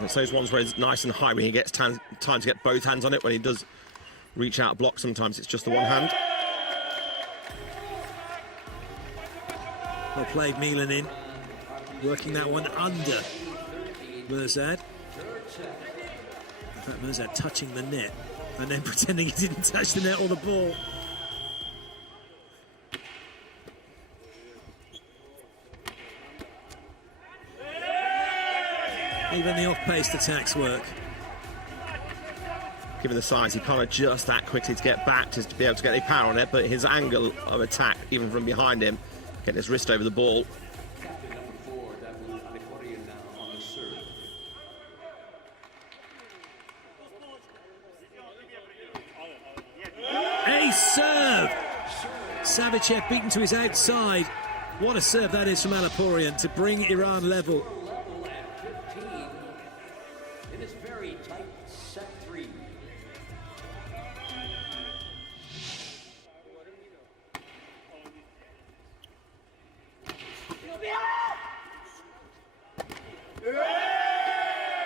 It's those ones where it's nice and high when he gets time to get both hands on it. When he does reach out a block, sometimes it's just the one hand. Well played, Milan in. Working that one under Mirzad. In fact, Mirzad touching the net and then pretending he didn't touch the net or the ball. Even the off-paced attacks work. Given the size, he can't adjust that quickly to get back to be able to get any power on it, but his angle of attack, even from behind him, getting his wrist over the ball. A serve! Savicev beaten to his outside. What a serve that is from Malaporian to bring Iran level.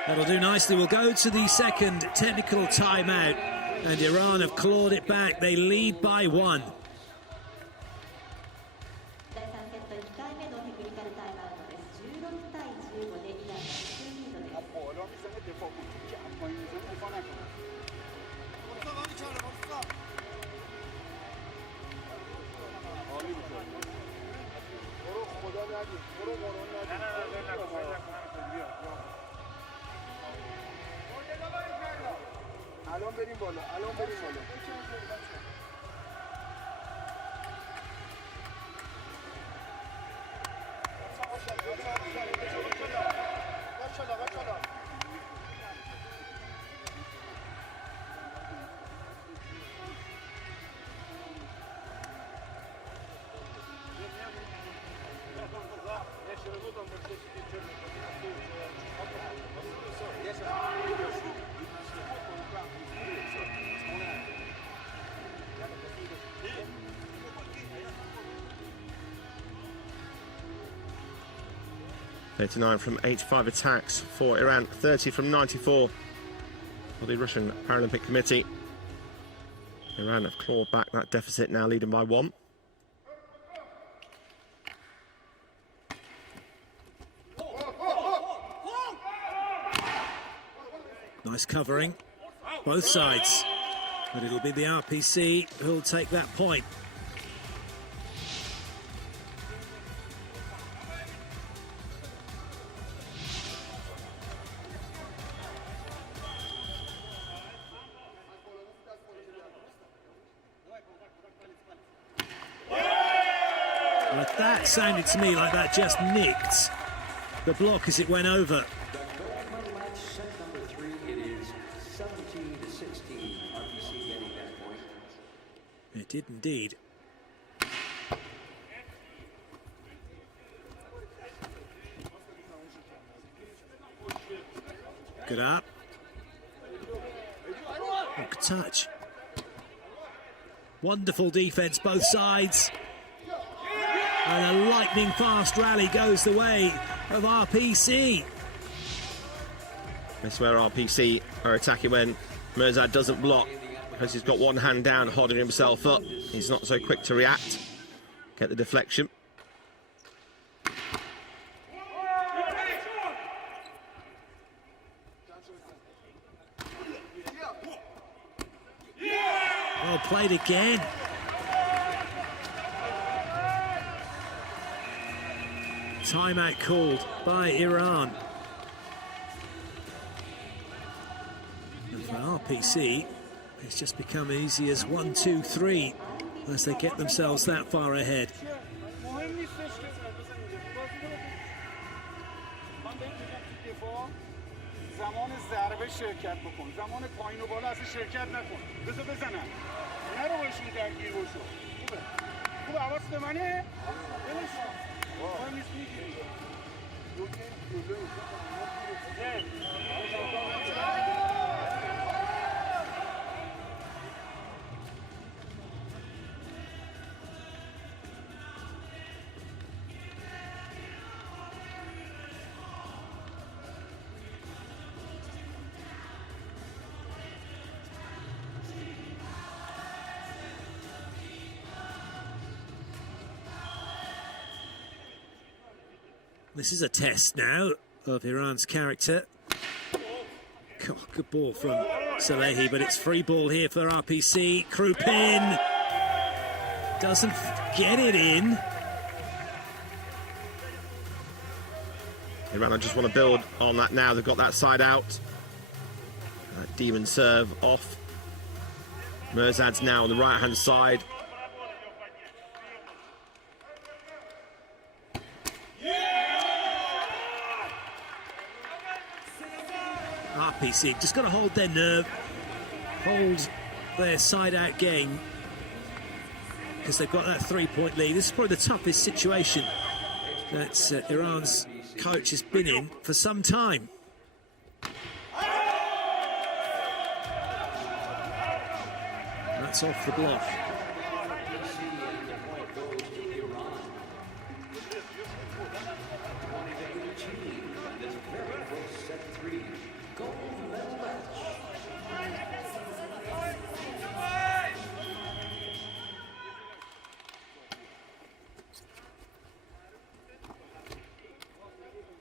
That'll do nicely. We'll go to the second technical timeout, and Iran have clawed it back. They lead by 1. $39 from 85 attacks for Iran, 30 from 94 for the Russian Paralympic Committee. Iran have clawed back that deficit, now leading by 1. Nice covering, both sides, but it'll be the RPC who'll take that point. Well, that sounded to me like that just nicked the block as it went over. It did indeed. Good up. Oh, good touch. Wonderful defense, both sides. And a lightning fast rally goes the way of RPC. That's where RPC are attacking when Mirzad doesn't block, because he's got one hand down, holding himself up. He's not so quick to react, get the deflection. Well played again. Timeout called by Iran. And for RPC, it's just become easy as 1, 2, 3. as they get themselves that far ahead. مهم نیستش که من بهت میگم تو دفاع زمان ضربه شرکت بکن، زمان پایین و بالا اصلا شرکت نکن، بذار بزنن، نرو باشون درگیر باشو. خوبه حواست به منه؟ ولش کن. مهم نیست میگیری. This is a test now of Iran's character. God, good ball from Salehi, but it's free ball here for RPC. Krupin doesn't get it in. Iran just want to build on that now. They've got that side out. That demon serve off. Mirzad's now on the right-hand side. RPC just got to hold their nerve, hold their side-out game, because they've got that three-point lead. This is probably the toughest situation that Iran's coach has been in for some time. That's off the block.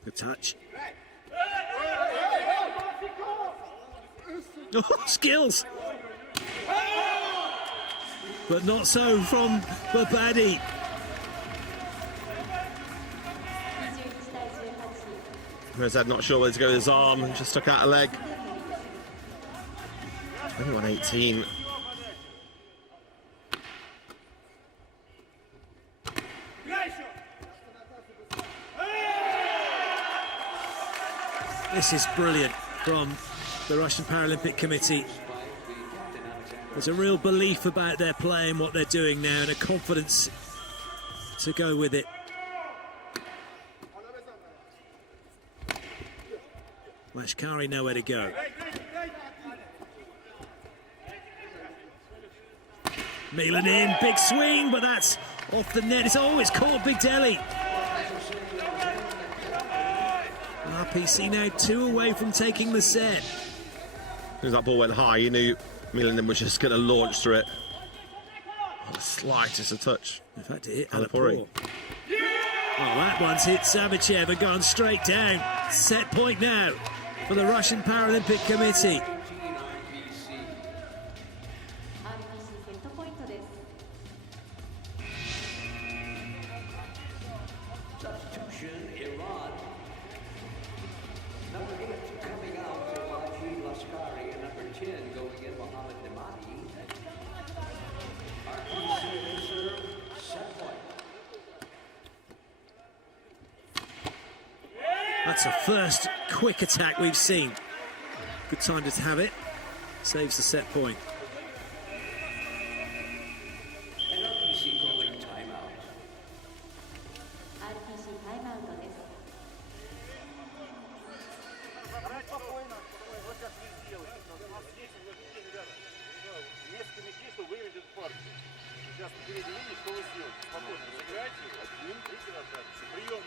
Good touch. Oh, skills! But not so from Babadi. Mirzad not sure where to go with his arm, just stuck out a leg. 21-18. This is brilliant from the Russian Paralympic Committee. There's a real belief about their play and what they're doing now, and a confidence to go with it. Lashkari nowhere to go. Milan in, big swing, but that's off the net. It's caught Big Delhi. RPC now 2 away from taking the set. As that ball went high, you knew Milan was just going to launch through it. The slightest of touch. In fact, it hit Alapuri. Oh, that one's hit Savichev and gone straight down. Set point now for the Russian Paralympic Committee. Substitution, Iran. Number 8 coming out, Lashkari, and number 10 going in, Mohammed Nemati. RPC serve, set point. That's the first quick attack we've seen. Good time to have it. Saves the set point. And RPC calling timeout. Несколько мячей, что выведет партию. Сейчас впереди видите, что вы сделаете. Спокойно разыграйте его. Один, прием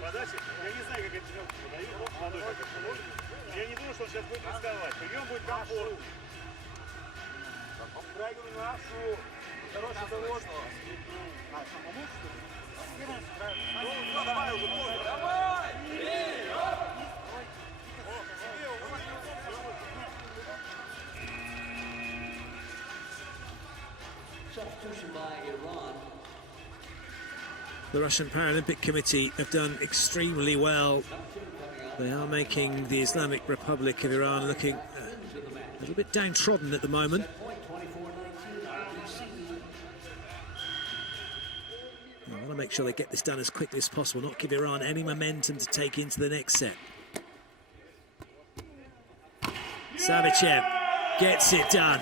подачи. Я не знаю, как это ребенку подает. Молодой как это может. Я не думаю, что он сейчас будет рисковать. Прием будет комфортный. Обтрагивай нашу. Короче, того, что... Самому, что ли? Ну, давай уже, давай! Substitution by Iran. The Russian Paralympic Committee have done extremely well. They are making the Islamic Republic of Iran looking a little bit downtrodden at the moment. Want to make sure they get this done as quickly as possible, not give Iran any momentum to take into the next set. Savichev gets it done,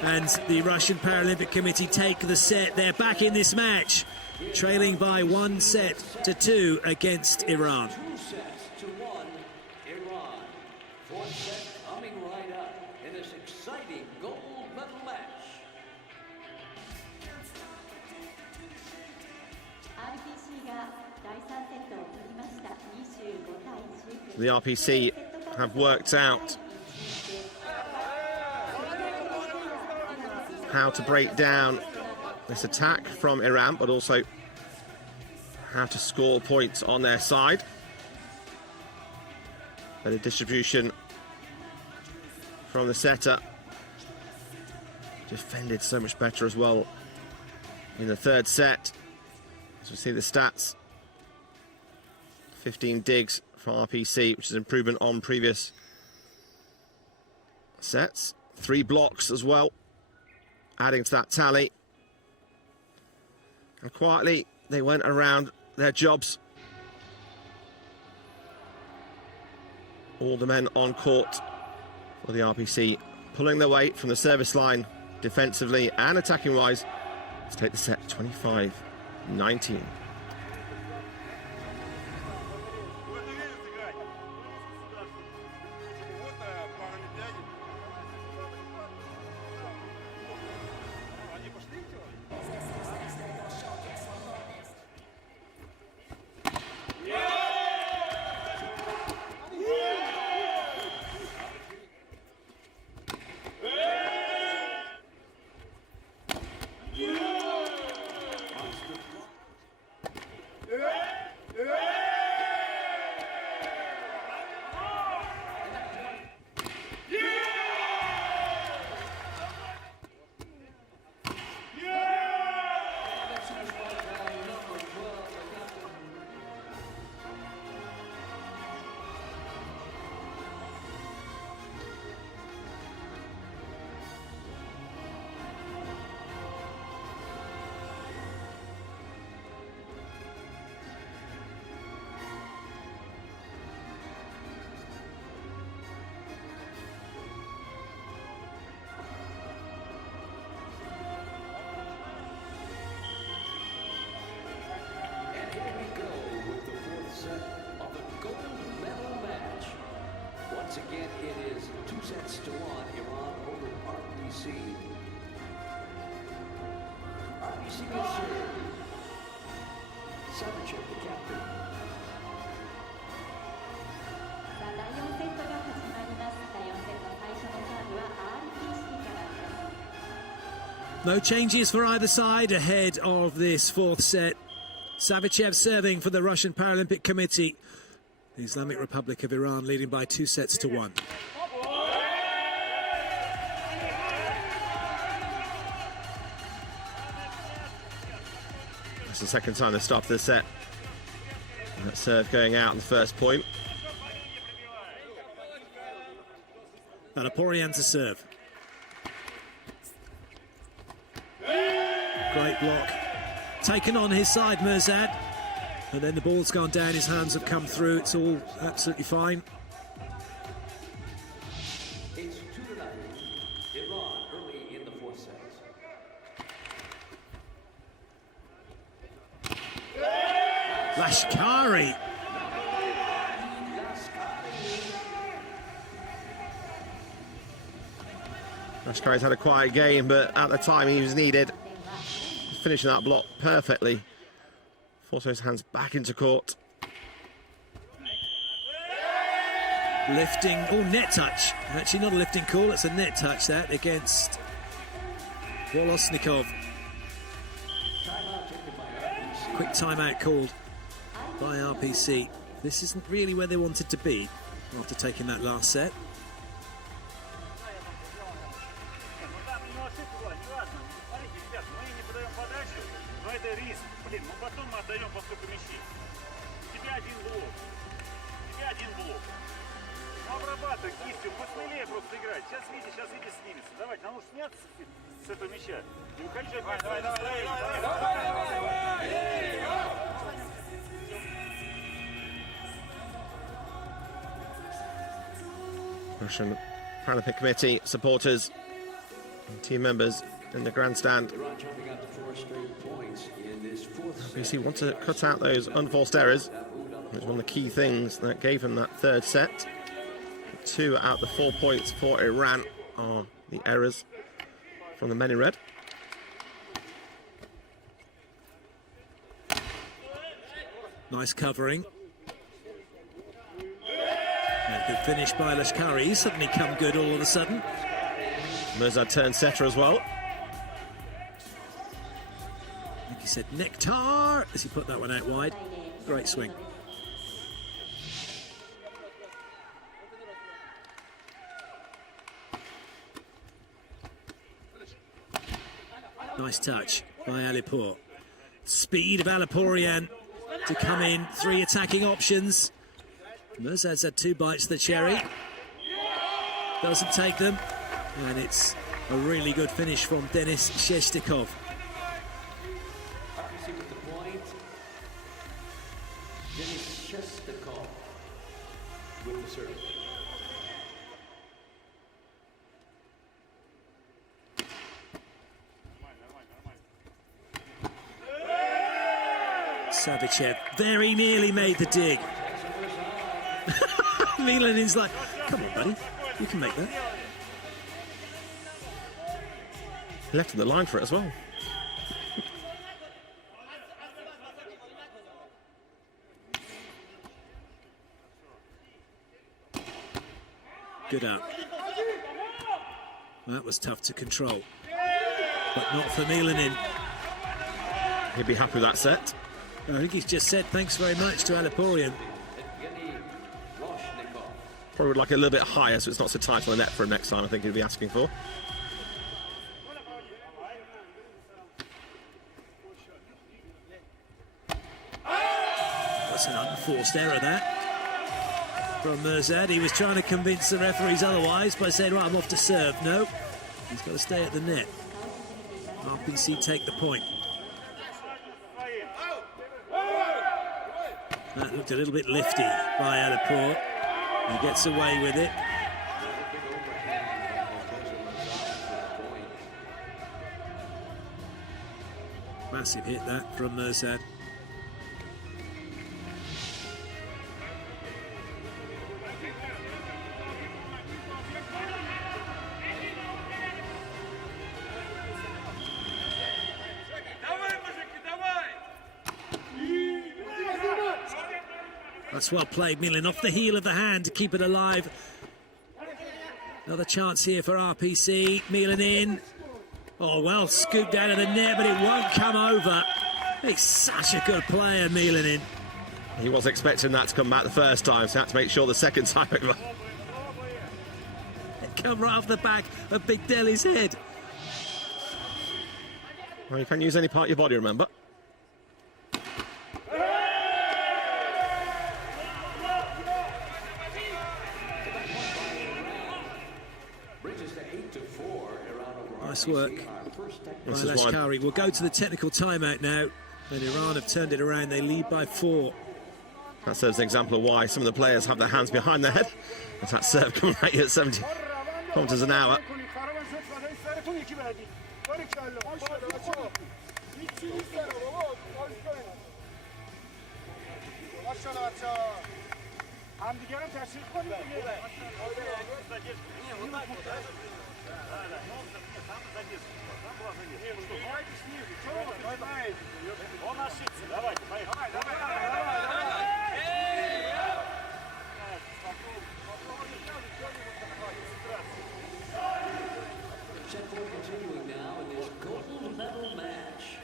and the Russian Paralympic Committee take the set. They're back in this match, trailing by 1-2 against Iran. 2-1 Iran. Fourth set coming right up in this exciting gold medal match. The RPC have worked out how to break down this attack from Iran, but also how to score points on their side. Better distribution from the setter. Defended so much better as well in the third set. As we see the stats, 15 digs for RPC, which is an improvement on previous sets. 3 blocks as well, adding to that tally. And quietly, they went around their jobs. All the men on court for the RPC, pulling their weight from the service line defensively and attacking-wise to take the set 25-19. Once again, it is 2-1 Iran over RPC. RPC will serve. Savichev, the captain. No changes for either side ahead of this fourth set. Savichev serving for the Russian Paralympic Committee. The Islamic Republic of Iran leading by 2-1. That's the second time they stopped the set. And that serve going out in the first point. Alaporian to serve. Great block. Taken on his side, Mirzad. And then the ball's gone down, his hands have come through. It's all absolutely fine. It's 2-0. Iran early in the fourth set. Lashkari. Lashkari's had a quiet game, but at the time he was needed. Finishing that block perfectly. Forcing his hands back into court. Lifting, oh, net touch. Actually not a lifting call, it's a net touch that against Volosnikov. Quick timeout called by RPC. This isn't really where they wanted to be after taking that last set. Обрабатывай кистью, посмелее просто играть. Сейчас видите, снимется. Давайте, нам нужно сняться с этого мяча. И уходить опять. Давай. Russian Paralympic Committee supporters and team members in the grandstand. Iran jumping up to 4 straight points in this fourth set. BC want to cut out those unforced errors. It was one of the key things that gave them that third set. 2 out of the 4 points for Iran are the errors from the men in red. Nice covering. And a good finish by Lashkari. He's suddenly come good all of a sudden. Mirzad turned setter as well. I think he said nectar as he put that one out wide. Great swing. Nice touch by Alipur. Speed of Alipurian to come in. 3 attacking options. Mirzad's had 2 bites of the cherry. Doesn't take them. And it's a really good finish from Denis Shestikov. RPC with the point. Denis Shestikov with the serve. Savichev very nearly made the dig. Milanin's like, come on, buddy, you can make that. He left on the line for it as well. Good up. That was tough to control, but not for Milanin. He'd be happy with that set. I think he's just said thanks very much to Alipurian. Probably would like a little bit higher so it's not so tight on the net for him next time, I think he'd be asking for. That's an unforced error, that, from Mirzad. He was trying to convince the referees otherwise by saying, right, I'm off to serve. No, he's got to stay at the net. RPC take the point. That looked a little bit lifty by Alipur. He gets away with it. Massive hit that from Mirzad. That's well played, Milan, off the heel of the hand to keep it alive. Another chance here for RPC. Milan in. Oh, well scooped out of the net, but it won't come over. He's such a good player, Milan in. He was expecting that to come back the first time, so he had to make sure the second time over. It come right off the back of Big Deli's head. Well, you can't use any part of your body, remember? Nice work by Lashkari. We'll go to the technical timeout now. And Iran have turned it around. They lead by 4. That serves an example of why some of the players have their hands behind their head. As that serve coming right at 70 kilometers an hour. Set 4 continuing now in this gold medal match.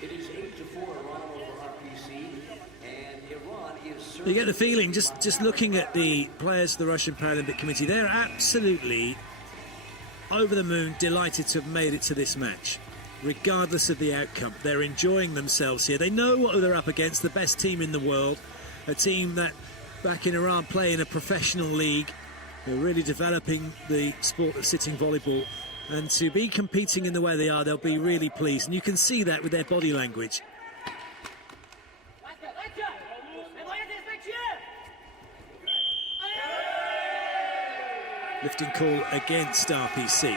It is 8-4 Iran over RPC, and Iran is. You get the feeling, just looking at the players of the Russian Paralympic Committee, they're absolutely over the moon, delighted to have made it to this match. Regardless of the outcome, they're enjoying themselves here. They know what they're up against, the best team in the world, a team that back in Iran play in a professional league, They're really developing the sport of sitting volleyball, and to be competing in the way they are, they'll be really pleased, and you can see that with their body language. Lifting call against RPC.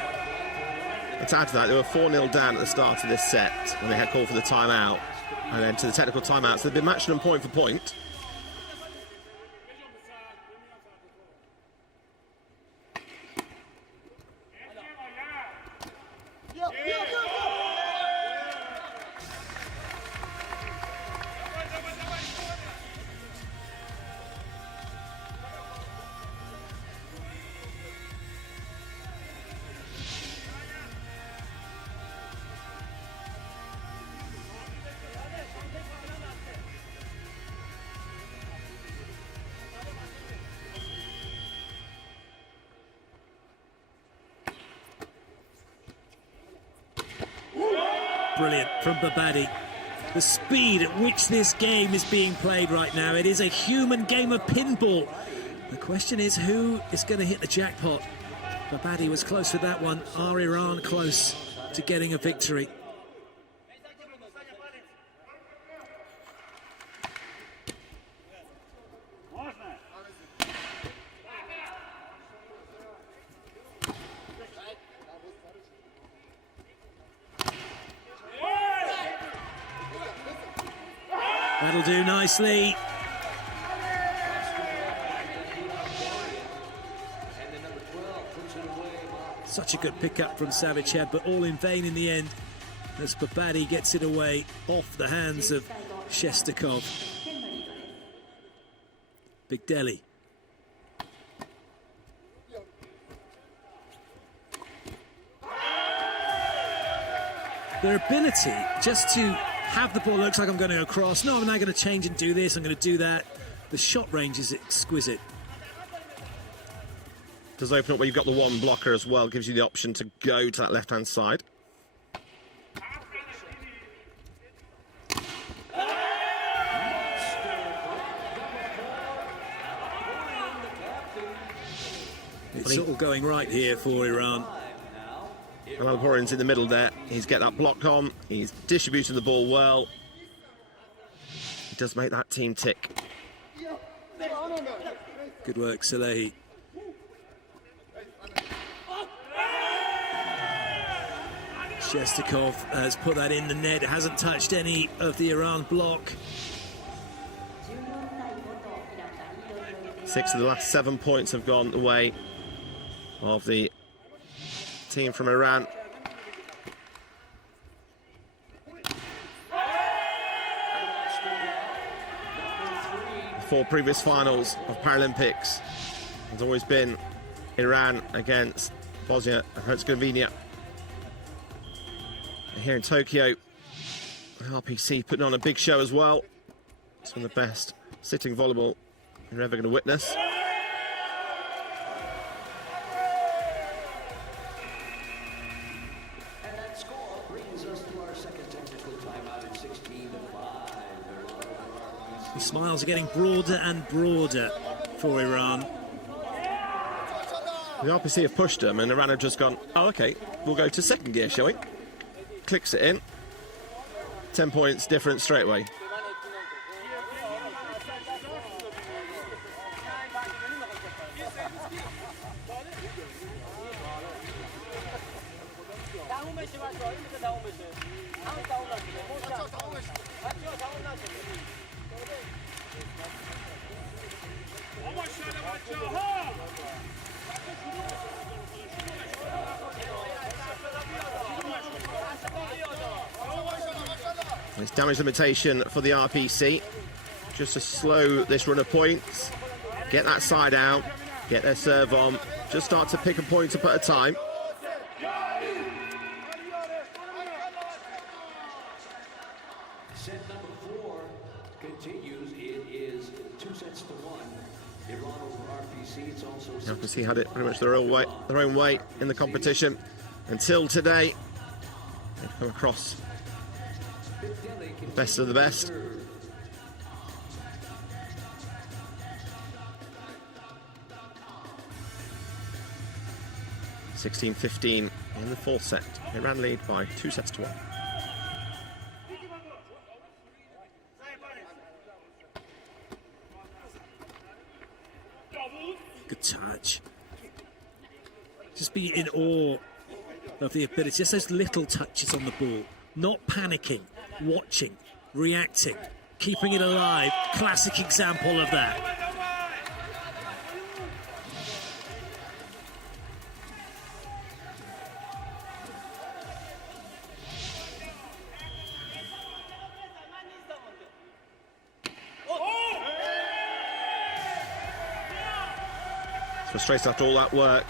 And to add to that, they were 4-0 down at the start of this set when they had called for the timeout, and then to the technical timeout, so they've been matching them point for point. Brilliant from Babadi. The speed at which this game is being played right now, it is a human game of pinball. The question is, who is going to hit the jackpot? Babadi was close with that one. Are Iran close to getting a victory? That'll do nicely. Such a good pickup from Savichev, but all in vain in the end, as Babadi gets it away off the hands of Shestakov. Big Delhi. Their ability just to have the ball, looks like I'm going to go across. No, I'm now going to change and do this. I'm going to do that. The shot range is exquisite. Does open up where you've got the one blocker as well, gives you the option to go to that left-hand side. It's all going right here for Iran. Alalporian's in the middle there. He's get that block on. He's distributed the ball well. He does make that team tick. Good work, Salehi. Shestakov has put that in the net. It hasn't touched any of the Iran block. 6 of the last 7 points have gone the way of the team from Iran. The 4 previous finals of Paralympics has always been Iran against Bosnia and Herzegovina. Here in Tokyo, RPC putting on a big show as well. It's one of the best sitting volleyball you're ever going to witness. And that score brings us to our second technical timeout at 16-5. The smiles are getting broader and broader for Iran. The RPC have pushed them and Iran have just gone, oh, okay, we'll go to second gear, shall we? Clicks it in. 10 points difference straight away. It's damage limitation for the RPC. Just to slow this run of points. Get that side out. Get their serve on. Just start to pick a point up at a time. Set number 4 continues. It is 2 sets to 1. Iran over RPC. It's also RPC had it pretty much their own way in the competition until today. They've come across the best of the best. 16-15 in the fourth set. Iran lead by 2-1. Good touch. Just be in awe of the ability, just those little touches on the ball. Not panicking, watching, reacting, keeping it alive. Classic example of that. Frustrated after all that work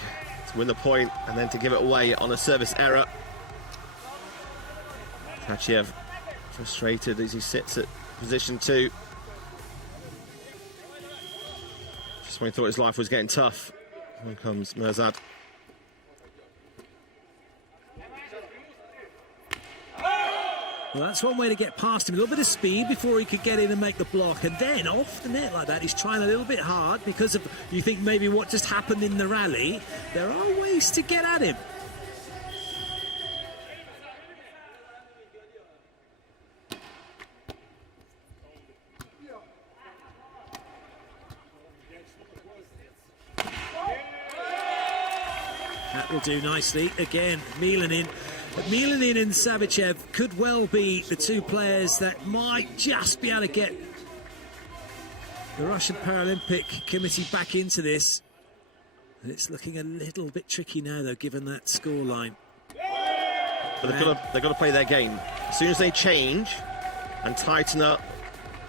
to win the point and then to give it away on a service error. Tachiev frustrated as he sits at position 2. Just when he thought his life was getting tough, here comes Mirzad. Well, that's one way to get past him. A little bit of speed before he could get in and make the block. And then off the net like that, he's trying a little bit hard because of, you think maybe what just happened in the rally. There are ways to get at him. That will do nicely. Again, Milanin and Savichev could well be the two players that might just be able to get the Russian Paralympic Committee back into this. And it's looking a little bit tricky now, though, given that scoreline. But they've got to play their game. As soon as they change and tighten up,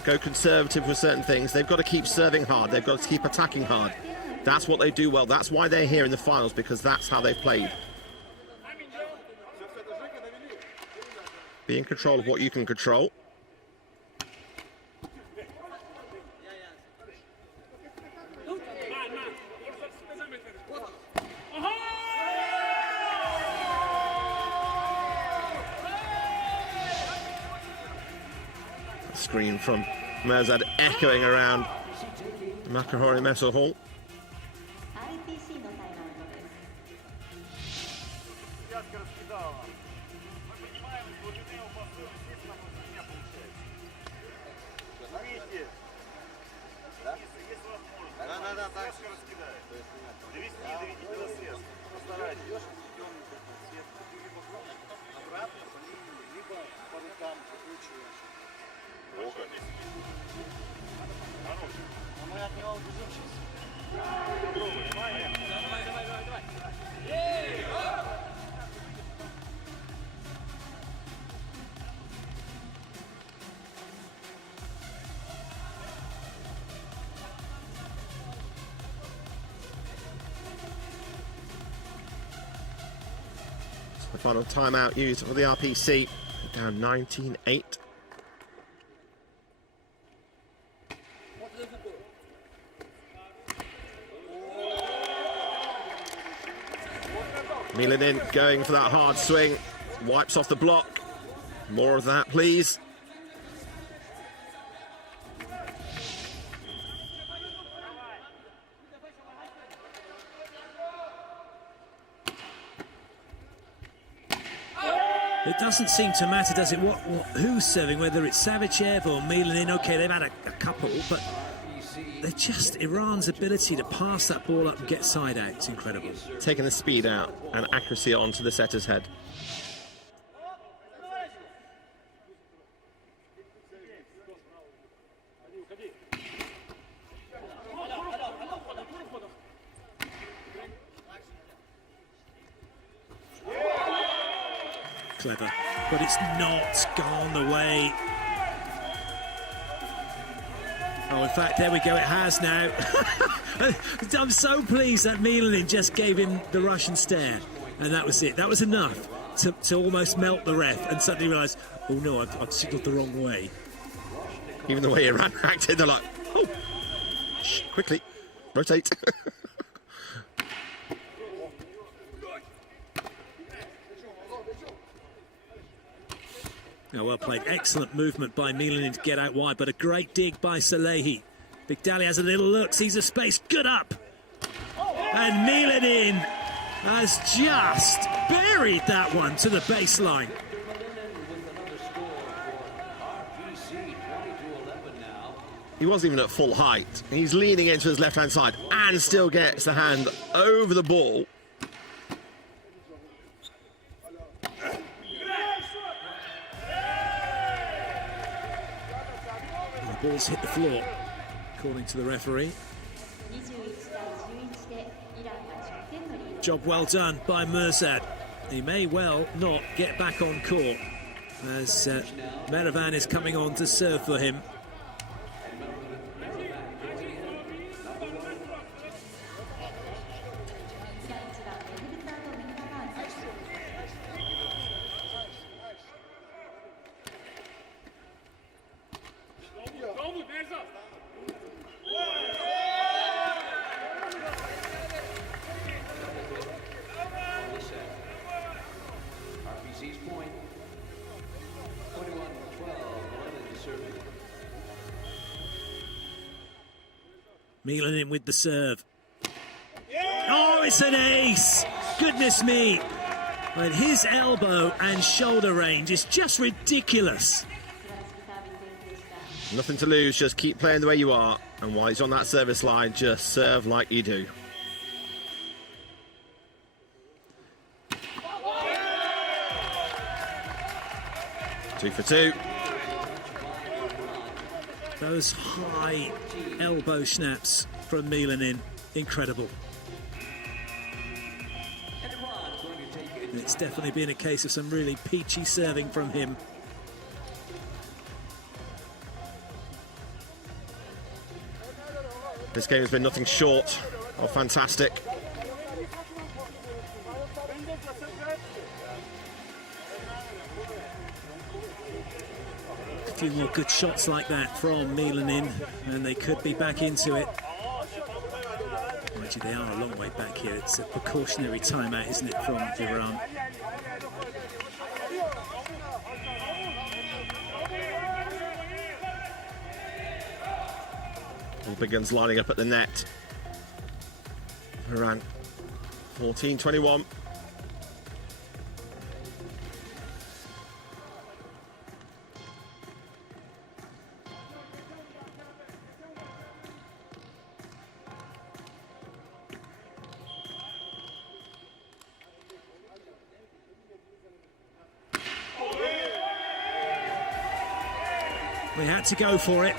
go conservative with certain things, they've got to keep serving hard. They've got to keep attacking hard. That's what they do well. That's why they're here in the finals, because that's how they've played. Be in control of what you can control. Screen from Mirzad echoing around the Makahori Messel Hall. The final timeout used for the RPC, down 19-8. Milanin going for that hard swing, wipes off the block. More of that, please. It doesn't seem to matter, does it, who's serving, whether it's Savichev or Milanin. Okay, they've had a couple, but they're just, Iran's ability to pass that ball up and get side out, it's incredible. Taking the speed out and accuracy onto the setter's head. Clever, but it's not gone the way. Oh, in fact, there we go, it has now. I'm so pleased that Milanin just gave him the Russian stare, and that was it. That was enough to almost melt the ref and suddenly realise, oh no, I've signalled the wrong way. Even the way Iran acted, they're like, oh, shh, quickly, rotate. Now, well played. Excellent movement by Milanin to get out wide, but a great dig by Salehi. Big Dali has a little look, sees a space, good up. And Milanin has just buried that one to the baseline. He wasn't even at full height. He's leaning into his left-hand side and still gets the hand over the ball. The ball's hit the floor, according to the referee. Job well done by Mirzad. He may well not get back on court as Meravan is coming on to serve for him. RPC's point. 21-12, 11 to serve. Milan in with the serve. Oh, it's an ace! Goodness me! But his elbow and shoulder range is just ridiculous. Nothing to lose, just keep playing the way you are. And while he's on that service line, just serve like you do. Two for two. Those high elbow snaps from Milan incredible. And it's definitely been a case of some really peachy serving from him. This game has been nothing short of fantastic. A few more good shots like that from Milan and they could be back into it. Actually, they are a long way back here. It's a precautionary timeout, isn't it, from Iran? All big guns lining up at the net. Iran, 14-21. They had to go for it.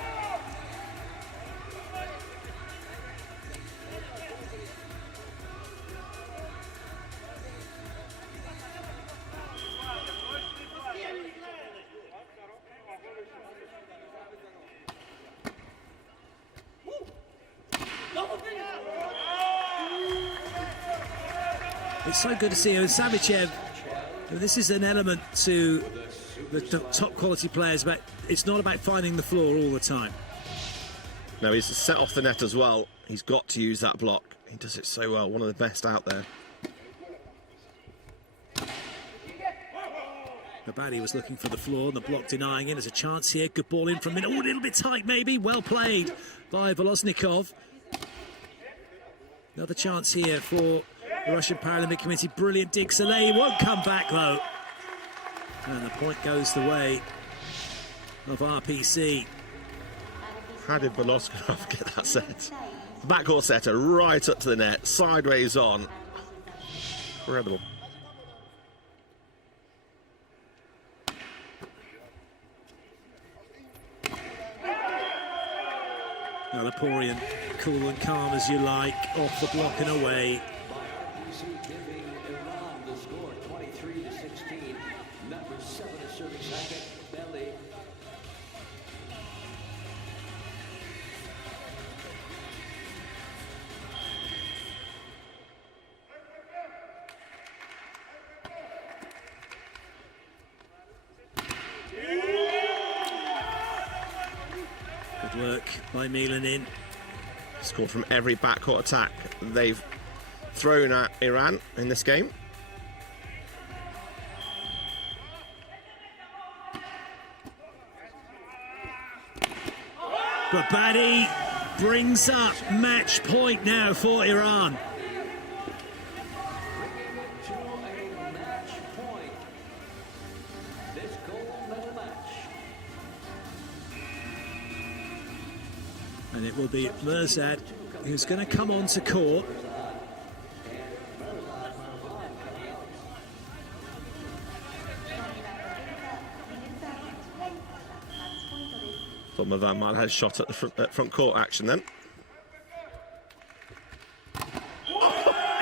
It's so good to see him. Savichev, this is an element to the top quality players, but it's not about finding the floor all the time. No, he's set off the net as well. He's got to use that block. He does it so well. One of the best out there. Babadi was looking for the floor and the block denying it. There's a chance here. Good ball in from mid. Oh, a little bit tight maybe. Well played by Volosnikov. Another chance here for the Russian Paralympic Committee. Brilliant dig. Saleh won't come back though. And the point goes the way of RPC. How did Volosnikov get that set? Backcourt setter right up to the net, sideways on. Incredible. Alaporian, cool and calm as you like, off the block and away. RPC giving Iran the score, 23-16. Number 7 is serving second, Belly. Good work by Milan. Scored from every backcourt attack they've thrown at Iran in this game. Babadi brings up match point now for Iran. And it will be Mirzad who's going to come onto court. Thought Mavan might have had a shot at the front court action then.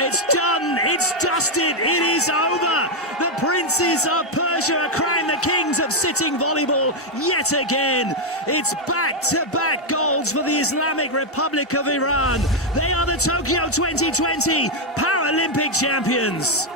It's done, it's dusted, it is over. The princes of Persia are crowned the kings of sitting volleyball yet again. It's back-to-back goals for the Islamic Republic of Iran. They are the Tokyo 2020 Paralympic champions.